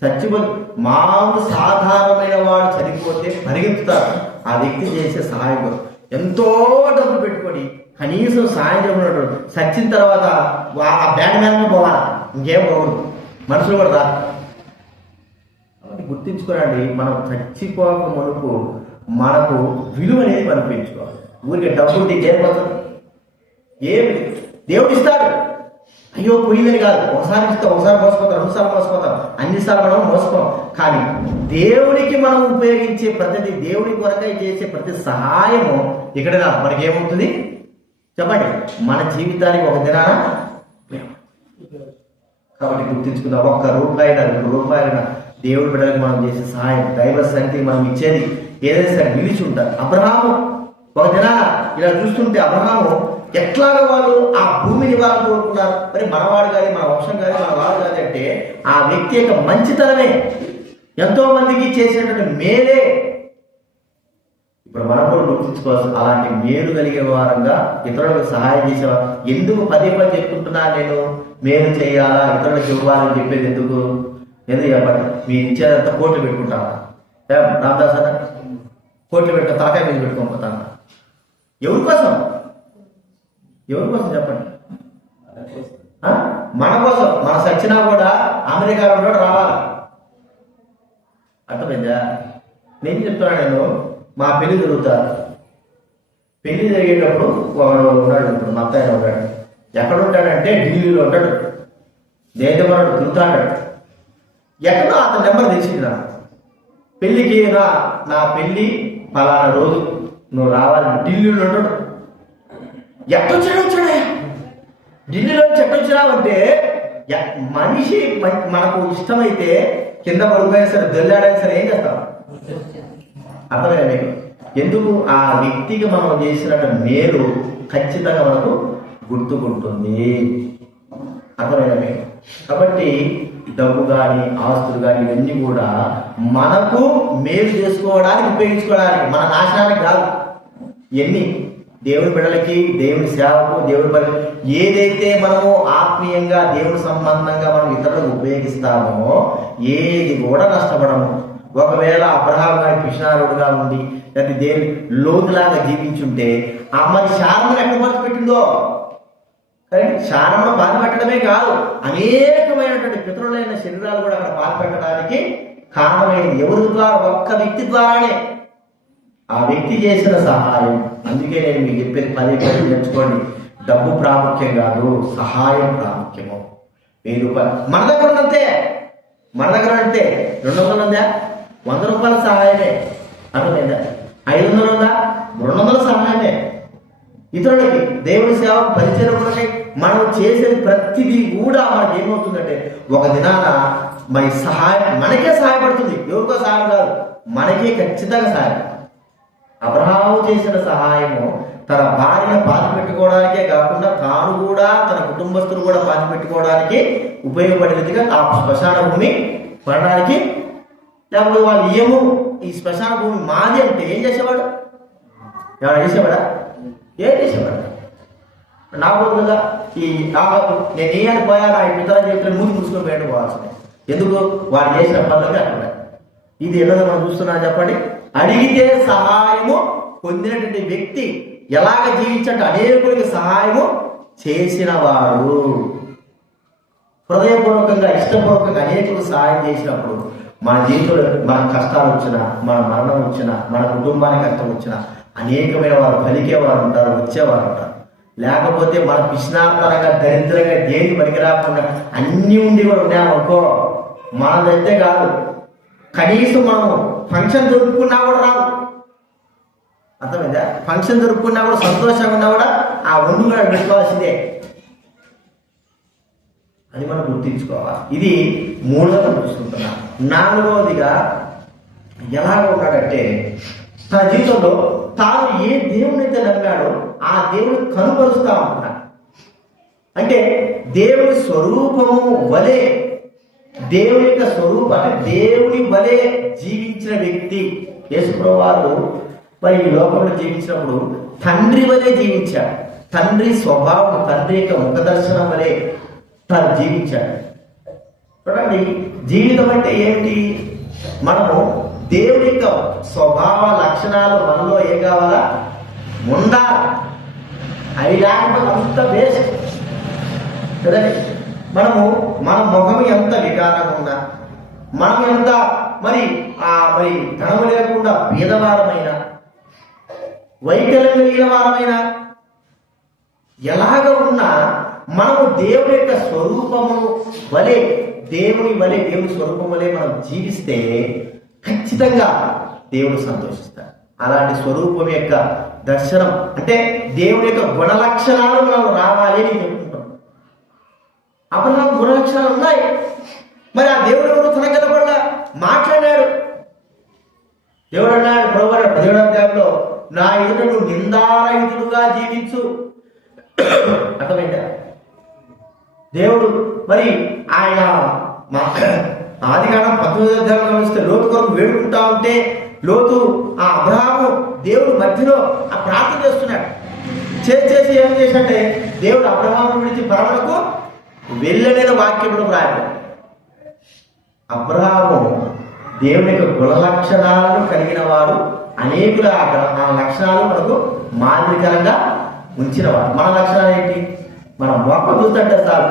చచ్చిపోయి మామూలు సాధారణమైన వాడు చనిపోతే పరిగెత్తుతారు. ఆ వ్యక్తి చేసే సహాయం ఎంతో డబ్బు పెట్టుకొని కనీసం సాయం చేయకున్నాడు. చచ్చిన తర్వాత ఆ బ్యాండ్ మ్యాన్ పోవాలా, ఇంకేం పోకూడదు. మనుషులు కూడా రా. గుర్తించుకోనండి, మనం చచ్చిపోక మనకు మనకు విలువ అనేది మనం పెంచుకోవాలి. ఊరికే డబ్బు నీకేమవుతుంది? ఏమి దేవుడు ఇస్తాడు. అయ్యో పోయిందని కాదు. ఒకసారి ఇస్తాం, ఒకసారి మోసపోతాం, 2 సార్లు మోసపోతాం, అన్నిసార్లు మనం మోసపోం. కానీ దేవునికి మనం ఉపయోగించే ప్రతిదీ, దేవుడి కొరకై చేసే ప్రతి సహాయము ఇక్కడ మనకేమవుతుంది చెప్పండి? మన జీవితానికి ఒక దినాన. కాబట్టి గుర్తించుకుందాం. 1 రూపాయన 2 రూపాయలైనా దేవుడి బిడ్డలకు మనం చేసే సహాయం, దైవ సన్నిధికి మనం ఇచ్చేది ఏదైనా సరే నిలిచి ఉంటారు. అబ్రహాము ఒక దినాన ఇలా చూస్తుంటే అబ్రహాము ఎట్లాగా వాళ్ళు ఆ భూమిని వాళ్ళు కోరుకున్నారు. మరి మనవాడు కానీ మన వంశం కానీ మన వాడు కాదు అంటే ఆ వ్యక్తి యొక్క మంచితనమే ఎంతో మందికి చేసేటువంటి మేలే. ఇప్పుడు మనం కూడా గుర్తించుకోవాల్సి అలాంటి మేలు కలిగే వారంగా ఇతరులకు సహాయం చేసేవారు. ఎందుకు పదే చెప్పుకుంటున్నా నేను మేలు చేయాలా, ఇతరులకు ఇవ్వాలని చెప్పేది ఎందుకు చెప్పండి? మీరు ఇచ్చేదంతా కోట్లు పెట్టుకుంటారా? రామదాస్ అన్న కోట్లు పెట్టుకో తలకాయ మీద పెట్టుకొని పోతాను. ఎవరి కోసం చెప్పండి? మన కోసం. మన సచ్చినా కూడా అమెరికాలో ఉన్నాడు రావాలి. అర్థమైందా? నేను చెప్తున్నాను. నేను మా పెళ్లి జరుగుతాను. పెళ్లి జరిగేటప్పుడు వాడు ఉన్నాడు. ఇప్పుడు మా అత్తయ్య ఉన్నాడు. ఎక్కడ ఉంటాడంటే ఢిల్లీలో ఉంటాడు. దేశమన్నాడు తిరుగుతాడు. ఎక్కడో అతని నెంబర్ తెలిసింది నాకు. పెళ్లికి నా పెళ్లి పలానా రోజు నువ్వు రావాలి. ఢిల్లీలో ఉంటాడు. ఎట్టొచ్చాడా? ఢిల్లీలో ఎట్టొచ్చినావంటే మనిషి మనకు ఇష్టమైతే కింద పడిపోయినా సరే దొల్లాడైనా సరే ఏం చేస్తాం? అర్థమైనా మీకు? ఎందుకు? ఆ వ్యక్తికి మనం చేసినట్టు మేలు ఖచ్చితంగా మనకు గుర్తుకుంటుంది. అర్థమైనా మీకు? కాబట్టి డబ్బు కానీ ఆస్తులు కానీ ఇవన్నీ కూడా మనకు మేలు చేసుకోవడానికి ఉపయోగించుకోవడానికి, మన నాశనానికి కాదు. ఇవన్నీ దేవుని బిడ్డలకి, దేవుని సేవకు, దేవుని పని ఏదైతే మనము ఆత్మీయంగా దేవుని సంబంధంగా మనం ఇతరులకు ఉపయోగిస్తామో ఏది కూడా నష్టపడము. ఒకవేళ అబ్రహాము గారి పిషారుడుగా ఉండి లేకపోతే దేవుని లోతులాగా జీవించుంటే ఆ మరి శారమని ఎక్కడ ఖర్చు పెట్టిందో కానీ శానంలో బాధ పెట్టడమే కాదు, అనేకమైనటువంటి పితరులైన శరీరాలు కూడా అక్కడ బాధ పెట్టడానికి కారణమైంది ఎవరి ద్వారా? ఒక్క వ్యక్తి ద్వారానే. ఆ వ్యక్తి చేసిన సహాయం. అందుకే నేను మీకు చెప్పేది పదే పదే నేర్చుకోండి, డబ్బు ప్రాముఖ్యం కాదు, సహాయం ప్రాముఖ్యము. 1000 రూపాయలు మన దగ్గర ఉన్నంతే, మన దగ్గర అంటే 200 ఉందా? 100 రూపాయల సహాయమే. అర్థమైందా? 500 ఉందా? 200 సహాయమే. ఇతరులకి దేవుని సేవ పరిచయకి మనం చేసే ప్రతిదీ కూడా మనకి ఏమవుతుందంటే ఒక దినాన మరి సహాయం మనకే సహాయపడుతుంది. ఎవరికో సహాయం కాదు, మనకే ఖచ్చితంగా సహాయం. అబ్రహాము చేసిన సహాయము తన భార్యను పాతి పెట్టుకోవడానికే కాకుండా తాను కూడా తన కుటుంబస్తులు కూడా పాతి పెట్టుకోవడానికి ఉపయోగపడేదిగా ఆ శ్మశాన భూమి కొనడానికి. లేకపోతే వాళ్ళు ఏమో ఈ శ్మశాన భూమి మాది అంటే ఏం చేసేవాడు? ఏమైనా చేసేవాడా? ఏం చేసేవాడు? నా బదులుగా నేను ఏ అని పోయా నా ఇతర చేతులు మూసి మూసుకొని బయట పోవాల్సిందే. ఎందుకు? వాడు చేసిన పనులకి అక్కడ. ఇది ఎలా మనం చూస్తున్నాం చెప్పండి. అడిగితే సహాయము పొందినటువంటి వ్యక్తి ఎలాగ జీవించంటే అనేకులకి సహాయము చేసిన వాడు. హృదయపూర్వకంగా ఇష్టపూర్వకంగా అనేకులకు సహాయం చేసినప్పుడు మన జీవితంలో మన కష్టాలు వచ్చినా, మన మరణం వచ్చినా, మన కుటుంబానికి కష్టం వచ్చినా అనేకమైన వారు పలికేవారు ఉంటారు, వచ్చేవారు ఉంటారు. లేకపోతే మన పిష్నాపరంగా దరిద్రంగా దేని పనికి రాకుండా అన్నీ ఉండి కూడా ఉన్నామనుకో, మనదైతే కాదు, కనీసం మనము ఫంక్షన్ దొరుకుకున్నా కూడా రాదు. అర్థమైందా? ఫంక్షన్ దొరుకుకున్నా కూడా సంతోషంగా ఉన్నా కూడా ఆ ఒండు కూడా పెట్టుకోవాల్సిందే. అది మనం గుర్తించుకోవాలి. ఇది 3వ చూసుకుంటున్నా. 4వదిగా ఎలాగ ఉన్నాడంటే తన జీవితంలో తాను ఏ దేవునైతే నమ్మాడో ఆ దేవుని కనుపరుస్తా ఉంటున్నాడు. అంటే దేవుని స్వరూపము వలె, దేవుని యొక్క స్వరూపం అంటే దేవుని వలె జీవించిన వ్యక్తి యేసుప్రభువు మరి ఈ లోకంలో జీవించినప్పుడు తండ్రి వలె జీవించాడు. తండ్రి స్వభావం, తండ్రి యొక్క ముఖదర్శనం వలె తను జీవించాడు. చూడండి, జీవితం అంటే ఏమిటి? మనము దేవుని యొక్క స్వభావ లక్షణాలు మనలో ఏం కావాలా? ఉండాలి. అవి లేకపోతే అంత వేస్ట్ కదండి. మన ముఖం ఎంత వికారంగా ఉన్నా, మనం ఎంత మరి ధనము లేకుండా పేదవారమైన, వైకల్యం కలిగిన వారమైన, ఎలాగ ఉన్నా మనము దేవుని యొక్క స్వరూపము వలె, దేవుని స్వరూపం వలె మనం జీవిస్తే ఖచ్చితంగా దేవుడు సంతోషిస్తాడు. అలాంటి స్వరూపం యొక్క దర్శనం అంటే దేవుని యొక్క గుణ లక్షణాలు మనం రావాలి అని చెప్పుకుంటాం. అబ్రహాము గుణ లక్షణాలు ఉన్నాయి. మరి ఆ దేవుడు ఎవరు? తన కనబడ్డా మాట్లాడాడు. దేవుడు అన్నాడు, ప్రభువు 17వ అధ్యాయంలో, నా ఎదుట నువ్వు నిందారహితుడుగా జీవించు. అర్థమైందా? దేవుడు మరి ఆయన ఆదికాండం 19వ అధ్యాయంలో గమనిస్తే లోతు కొరకు వేడుకుంటా ఉంటే లోతు ఆ అబ్రహాము దేవుడు మధ్యలో ఆ ప్రార్థన చేస్తున్నాడు. చేసి ఏం చేశాడంటే దేవుడు అబ్రహాము విడిచి పరమునకు వెళ్ళలేని వాక్యములు రాయడు. అబ్రహాము దేవుని యొక్క గుణ లక్షణాలను కలిగిన వాడు. అనేకుల ఆ లక్షణాలు మనకు మాదిరికరంగా ఉంచినవాడు. మన లక్షణాలు ఏంటి? మన మొక్క చూస్తుంటే చాలు.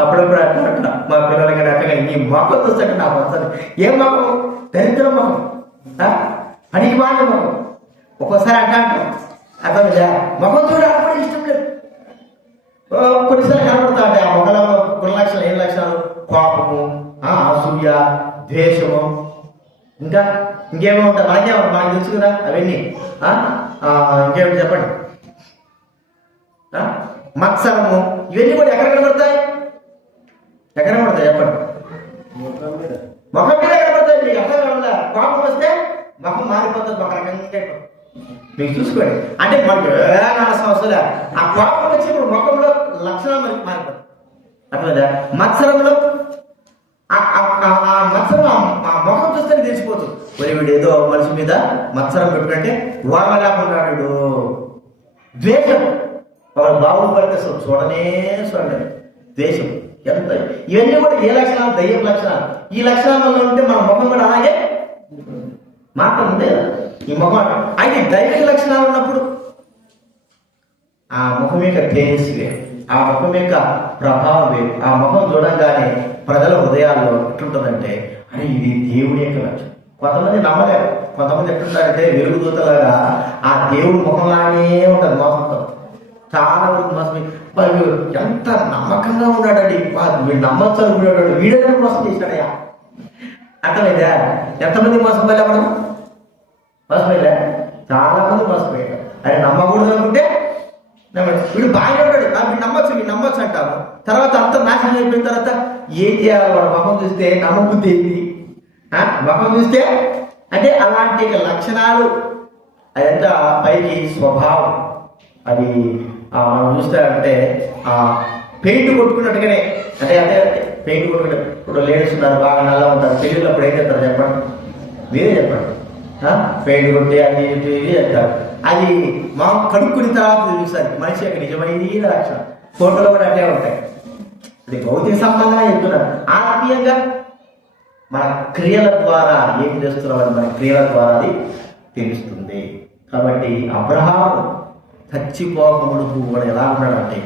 అప్పుడప్పుడు అట్లా మా పిల్లలకి అట్టగా ఈ మొక్క చూస్తుంటే నా వస్తుంది. ఏం మొక్కం? దరిద్ర మొక్కం, పనికి బాగా మొక్కం. ఒక్కోసారి అట్లా అంటాం. అర్థమైందా? మొక్కం చూడాలి ఇష్టం లేదు. కొన్నిసార్లు కనబడతా ఉంటాయి ఆ మొక్కలలో గుణ లక్షణాలు. ఏం లక్షణాలు? కోపము, అసూయ, ద్వేషము, ఇంకేమో ఉంటాయి. మనకు తెలుసు కదా అవన్నీ. ఇంకేమిటి చెప్పండి? మత్సరము, ఇవన్నీ కూడా ఎక్కడ కనబడతాయి? ఎక్కడ కనబడతాయి చెప్పండి? ముఖం మీద కనబడతాయి. మీకు అర్థం ఉందా? కోపం వస్తే ముఖం మారిపోతుంది ఒక రకంగా. మీకు చూసుకోండి. అంటే మనకు అవసరం ఆ కోపం వచ్చినప్పుడు ముఖంలో లక్షణాలు మనకి మారిపోతాయి. అర్థమైందా? మత్సరంలో ఆ మత్సరం ఆ ముఖం చూస్తే తెలిసిపోతుంది. మరి వీడు ఏదో మనిషి మీద మత్సరం పెట్టుకుంటే వాడు లేకుండా. ద్వేషం, వాడు బాగుపడితే అసలు చూడలేదు. ద్వేషం ఎంత, ఇవన్నీ కూడా ఏ లక్షణాలు? దయ్యం లక్షణాలు. ఈ లక్షణాలలో ఉంటే మన ముఖం కూడా అలాగే మాట ఉంది. ఈ ముఖం అయితే దైవిక లక్షణాలు ఉన్నప్పుడు ఆ ముఖం యొక్క తేజస్సు వేరు, ఆ ముఖం యొక్క ప్రభావం వేరు. ఆ ముఖం చూడంగానే ప్రజల హృదయాల్లో ఎట్లుంటుందంటే అని ఇది దేవుడి యొక్క లక్షణం. కొంతమంది నమ్మలేరు, కొంతమంది ఎట్లుంటారంటే వెలుగుదూతలాగా ఆ దేవుడి ముఖంలానే ఉంటుంది మోసంతో. చాలా వరకు మోసం ఎంత నమ్మకంగా ఉన్నాడండి, వీడు నమ్మచ్చు అనుకున్నాడు, వీడైనా మోసం చేశాడయ్యా. అర్థమైందా? ఎంతమంది మోసపోయా మనం? మోసపోయా, చాలా మంది మోసపోయాడు. ఆయన నమ్మకూడదు అనుకుంటే వీడు బాగా ఉంటాడు, వీడు నమ్మచ్చు అంటాము. తర్వాత అంత నాశనం అయిపోయిన తర్వాత ఏం చేయాలి? వాడు ముఖం చూస్తే నమ్మబుద్ధి ఏంటి? ముఖం చూస్తే అంటే అలాంటి లక్షణాలు అదంతా పైకి స్వభావం. అది మనం చూస్తారంటే పెయింట్ కొట్టుకున్నట్టుగానే, అంటే అంటే పెయింట్ కొట్టుకుంటే ఇప్పుడు లేడీస్ ఉన్నారు బాగా నల్లగా ఉంటారు, పెళ్ళిళ్ళప్పుడు ఏం చేస్తారు చెప్పండి, మీరే చెప్పండి. పెయింట్ కొట్టి అది చేస్తారు. అది మా కడుక్కుని తర్వాత చూస్తారు మనిషి యొక్క నిజమైన లక్షణం. ఫోటోలో కూడా అట్లే ఉంటాయి. అది భౌతిక సంబంధంగా చెప్తున్నారు. ఆత్మీయంగా మన క్రియల ద్వారా ఏం చేస్తున్నామని మన క్రియల ద్వారా అది తెలుస్తుంది. కాబట్టి అబ్రహాము చచ్చిపోకముడుకు కూడా ఎలా ఉన్నాడంటే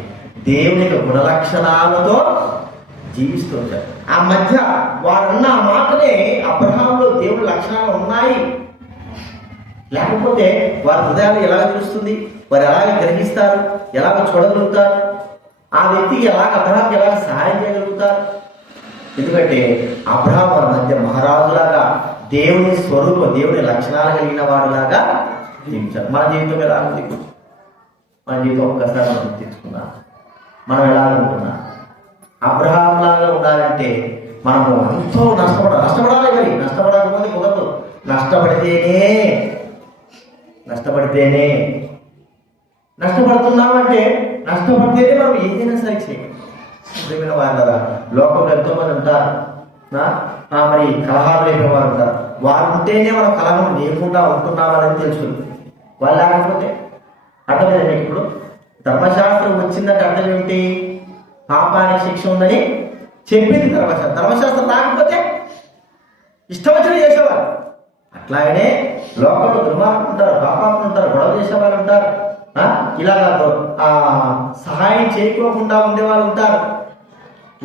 దేవుని యొక్క గుణలక్షణాలతో జీవిస్తూ ఉంటాడు. ఆ మధ్య వారన్న ఆ మాటనే అబ్రహాంలో దేవుడి లక్షణాలు ఉన్నాయి, లేకపోతే వారి హృదయాలు ఎలా తెలుస్తుంది, వారు ఎలాగ గ్రహిస్తారు, ఎలాగ చూడగలుగుతారు, ఆ వ్యక్తికి ఎలాగ అబ్రహాంకి ఎలాగ సహాయం చేయగలుగుతారు? ఎందుకంటే అబ్రహాం వారి మధ్య మహారాజులాగా దేవుని స్వరూపం, దేవుని లక్షణాలు కలిగిన వాడిలాగా జీవించారు. మన జీవితం ఎలా ఉంది? మన జీవితం ఒక్కసారి మనం గుర్తించుకున్నాం, మనం ఎలా ఉంటున్నాం? అబ్రహాం లాగా ఉండాలంటే మనము ఎంతో నష్టపడాలి. మరి నష్టపడకపోతే కుదరదు. నష్టపడుతున్నామంటే నష్టపడితేనే మనం ఏదైనా సరే చేయాలి. ప్రియమైన వాళ్ళ లోకంలో ఎంతో మంది ఉంటారు, మరి కలహాలు లేని వారు ఉంటారు. వారు ఉంటేనే మనం కలహం లేకుండా ఉంటున్నామని తెలుసుకుంది. వాళ్ళు లేకపోతే అర్థమైందండి. ఇప్పుడు ధర్మశాస్త్రం వచ్చిందంటే అర్థం ఏమిటి? పాపానికి శిక్ష ఉందని చెప్పింది ధర్మశాస్త్రం రాకపోతే ఇష్టం వచ్చిన చేసేవారు. అట్లాగనే లోకంలో దుర్మార్గులు ఉంటారు, పాపాలు ఉంటారు, గొడవ చేసేవాళ్ళు ఉంటారు, ఇలాగ సహాయం చేయకోకుండా ఉండేవాళ్ళు ఉంటారు.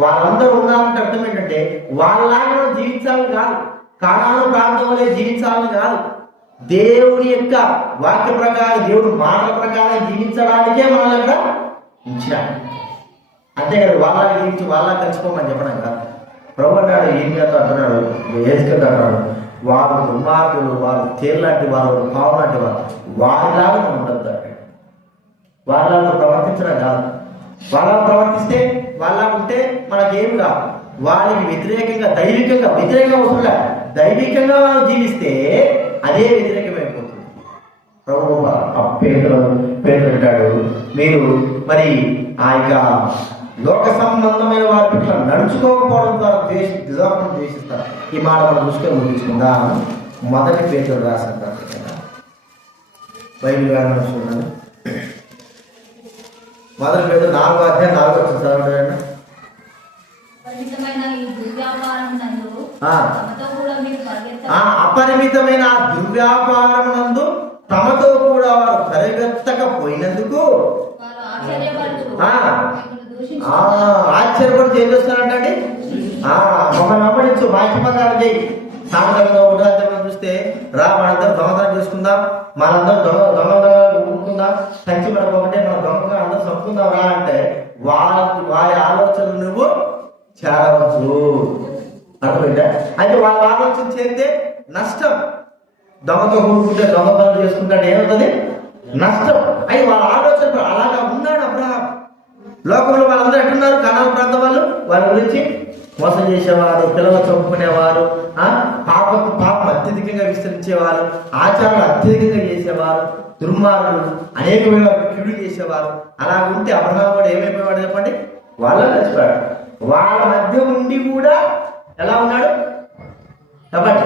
వాళ్ళందరూ ఉన్నారంటే అర్థం ఏంటంటే వాళ్ళలాగా జీవించాలని కాదు, కానాను ప్రాంతం వల్లే జీవించాలని కాదు, దేవుడి యొక్క వాక్య ప్రకారం, దేవుడి మాటల ప్రకారం జీవించడానికే మనల్ని అక్కడ ఉంచాడు. అంతేకాదు వాళ్ళ జీవించి వాళ్ళ కలిసిపోమని చెప్పడం కాదు. ప్రభు అన్నాడు, ఏం చేస్తా అంటున్నాడు, వేసుకెళ్తా అంటున్నాడు, వారు దుర్మార్గులు, వారు తేలిలాంటి వారు, పావు లాంటి వారు, వారిలాగా ఉండద్దు. వాళ్ళతో ప్రవర్తించడం కాదు. వాళ్ళ ప్రవర్తిస్తే వాళ్ళ ఉంటే మనకేమి కాదు. వాళ్ళకి వ్యతిరేకంగా వ్యతిరేకంగా వస్తుందా, దైవికంగా వాళ్ళు జీవిస్తే అదే వ్యతిరేకమైపోతుంది. ప్రభు పేరు పెట్టాడు, మీరు మరి ఆ యొక్క లోక సంబంధమైన వారి పట్ల నడుచుకోకపోవడం ద్వారా లోకం ద్వేషిస్తారు. ఈ మాట మనం చూసుకొని ముగించుకుందాం. మొదటి పేతురు రాసిన బైబిల్ చూడండి. మొదటి పేతురు 4వ అధ్యాయం 4వ వచనం చదవండి. అపరిమితమైన దుర్వ్యాపారమునందు తమతో కూడా వారు పరిగెత్తకపోయినందుకు ఆశ్చర్యపడి ఏం చేస్తారంటే ఒక వెంబడించు వాక్యపకారం చేయి. సామెతలో 1వ అధ్యాయం చూస్తే మనందరం దొంగతనం చేసుకుందాం, మనందరం దొంగగా ఊరుకుందాం, సంచి పడకపోతే మన దొంగగా అందరూ చంపుకుందాం రా అంటే వారి ఆలోచనలు నువ్వు చేరవచ్చు. అర్థమైందా? అయితే వాళ్ళ ఆలోచన చేస్తే నష్టం. దొంగతో కూడుకుంటే దొంగ పనులు చేసుకుంటే ఏమవుతుంది? నష్టం. అయితే వాళ్ళ ఆలోచన అలాగా ఉన్నాడు అబ్రహాం. లోకంలో వాళ్ళందరూ ఎట్టున్నారు? కనాను ప్రాంతం వాళ్ళ గురించి మోసం చేసేవారు, పిల్లలు చంపుకునేవారు, పాపం అత్యధికంగా విస్తరించేవారు, ఆచారాలు అత్యధికంగా చేసేవారు, దుర్మార్గులు, అనేకమైన కీడు చేసేవారు. అలా ఉంటే అబ్రహాం కూడా ఏమైపోయాడు చెప్పండి? వాళ్ళ చచ్చిపోయాడు. వాళ్ళ మధ్య ఉండి కూడా ఎలా ఉన్నాడు చెప్పండి?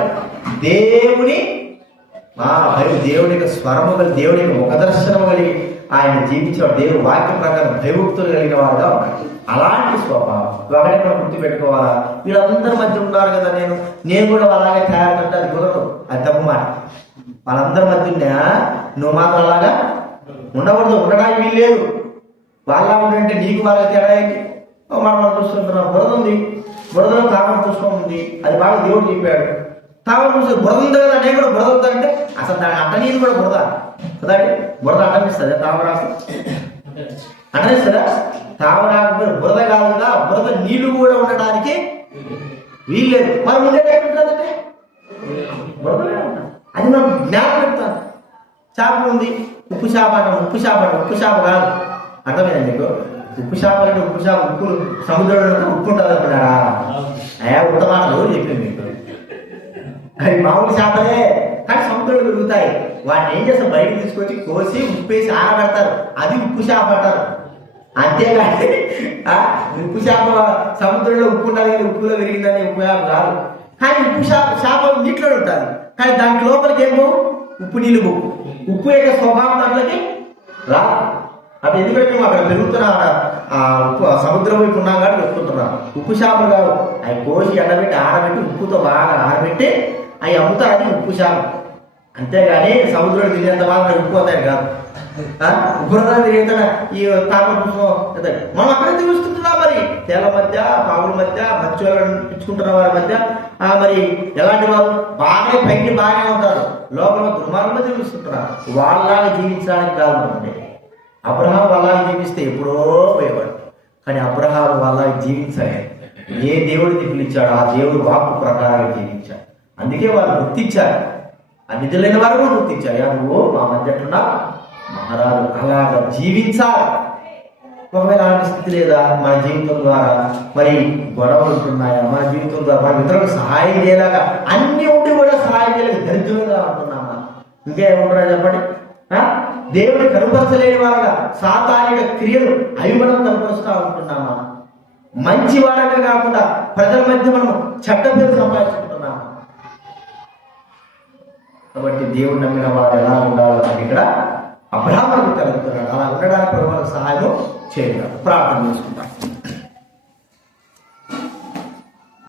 దేవుని యొక్క స్వరము కలిగి, దేవుని యొక్క ముఖ దర్శనము కలిగి ఆయన జీవించేవాడు. దేవుడు వాక్య ప్రకారం భయభక్తులు కలిగిన వాడుగా ఉన్నాడు. అలాంటి స్వభావం ఒకటే మనం గుర్తు పెట్టుకోవాలా. వీళ్ళందరి మధ్య ఉన్నారు కదా, నేను కూడా అలాగే తయారంటే అది కుదరదు, అది తప్పు మాట. వాళ్ళందరి మధ్య ఉన్నా నువ్వు మాత్రం అలాగా ఉండకూడదు, ఉండడానికి వీల్లేదు. వాళ్ళ ఉంటే నీకు వాళ్ళకి తేడా ఏంటి? మనం చూస్తుంటున్నాం, బురద ఉంది, బురదలో తామర పుష్పం ఉంది, అది బాగా దేవుడు చెప్పాడు. తామర పుష్పం బురద ఉంది కదా, నేను కూడా బురద అవుతానంటే అసలు దాని అట్ట నీళ్ళు కూడా బురద కదండి. బురద అట్టనిస్తుంది తామరాకు అట్టనిస్తుందా? తామరాకు బురద కాదు కదా, బురద నీళ్లు కూడా ఉండడానికి వీల్లేదు. మరి ఉండేది ఎక్కడుంటుందంటే బురదలే ఉంటాం. అది మనం జ్ఞాపకం పెడతాను. చేప ఉంది, ఉప్పు చేప అంటాం. ఉప్పు చేప అంట, ఉప్పు చేప కాదు. అర్థమైంది మీకు? ఉప్పు చేప అంటే ఉప్పు చేప, ఉప్పు సముద్రంలో ఉప్పు ఉంటుంది అనుకున్నారా? ఉత్తమాటలు చెప్పింది మీకు. అది మామూలు చేపలే, కానీ సముద్రంలో పెరుగుతాయి. వాటిని ఏం చేస్తారు? బయటకు తీసుకొచ్చి కోసి ఉప్పేసి ఆరబెడతారు. అది ఉప్పు చేప అంటారు. అంతేగాని ఉప్పు చేప సముద్రంలో ఉప్పు ఉండాలి కానీ ఉప్పులో పెరిగిందని ఉప్పు చేప కాదు. కానీ ఉప్పు చేప నీటిలో ఉంటుంది, కానీ దాని లోపలికి ఏమో ఉప్పు నీళ్ళు పోవు. ఉప్పు యొక్క స్వభావం దాంట్లోకి రా. అది ఎందుకంటే మేము అక్కడ పెరుగుతున్నా ఉప్పు సముద్రం వైపు ఉన్నాం కాబట్టి పెట్టుకుంటున్నాం. ఉప్పు చేపలు కాదు, అవి కోసి ఎండబెట్టి ఆరబెట్టి ఉప్పుతో బాగా ఆరబెట్టి అవి అమ్ముతారు. అది ఉప్పు చేప. అంతేగాని సముద్రంలో తిరిగేంత బాగా ఉప్పు అవుతాయి కాదు. బురద తిరిగేత ఈ తామర పుష్పం మనం అక్కడే చూస్తుంటున్నాం. మరి తేల మధ్య, పావుల మధ్య, మత్స్యాలను పిచ్చుకుంటున్న వారి మధ్య మరి ఎలాంటి వాళ్ళు బాగా పైకి బాగానే ఉంటారు, లోపల దుర్మార్గం మధ్య చూస్తుంటున్నారు. వాళ్ళలాగా జీవించడానికి కాదు. అంటే అబ్రహాం వాళ్ళకి జీవిస్తే ఎప్పుడో పోయేవాడు, కానీ అబ్రహాం వాళ్ళకి జీవించాలి. ఏ దేవుడిని పిలిచాడు ఆ దేవుడు వాక్కు ప్రకారంగా జీవించాడు. అందుకే వాళ్ళు గుర్తించారు. ఆ నిధులైన వారు కూడా గుర్తించారు. నువ్వు మా మధ్యట్టున్నా మహారాజు అలాగా జీవించాలి. ఒకవేళ అలాంటి స్థితి లేదా మన జీవితం ద్వారా మరి గొడవలు ఉంటున్నాయా? మన జీవితం ద్వారా మన ఇతరులకు సహాయం చేయలేక అన్ని ఉండి కూడా సహాయం చేయలేక దరిద్రంగా ఉంటున్నామా? ఇంకేముంటున్నా చెప్పండి. దేవుడిని కనుపరచలేని వాళ్ళగా సాతానిక క్రియలు అవి మనం కనుపరుస్తూ ఉంటున్నామా? మంచి వారంగా కాకుండా ప్రజల మధ్య మనం చెడ్డ పేరు సంపాదించుకుంటున్నామా? కాబట్టి దేవుడు నమ్మిన వారు ఎలా ఉండాలని ఇక్కడ అబ్రహాముకు కలుగుతున్నాడు. అలా ఉండడానికి ప్రభువుకు సహాయం చేయగలరు. ప్రార్థన చేసుకుంటాం.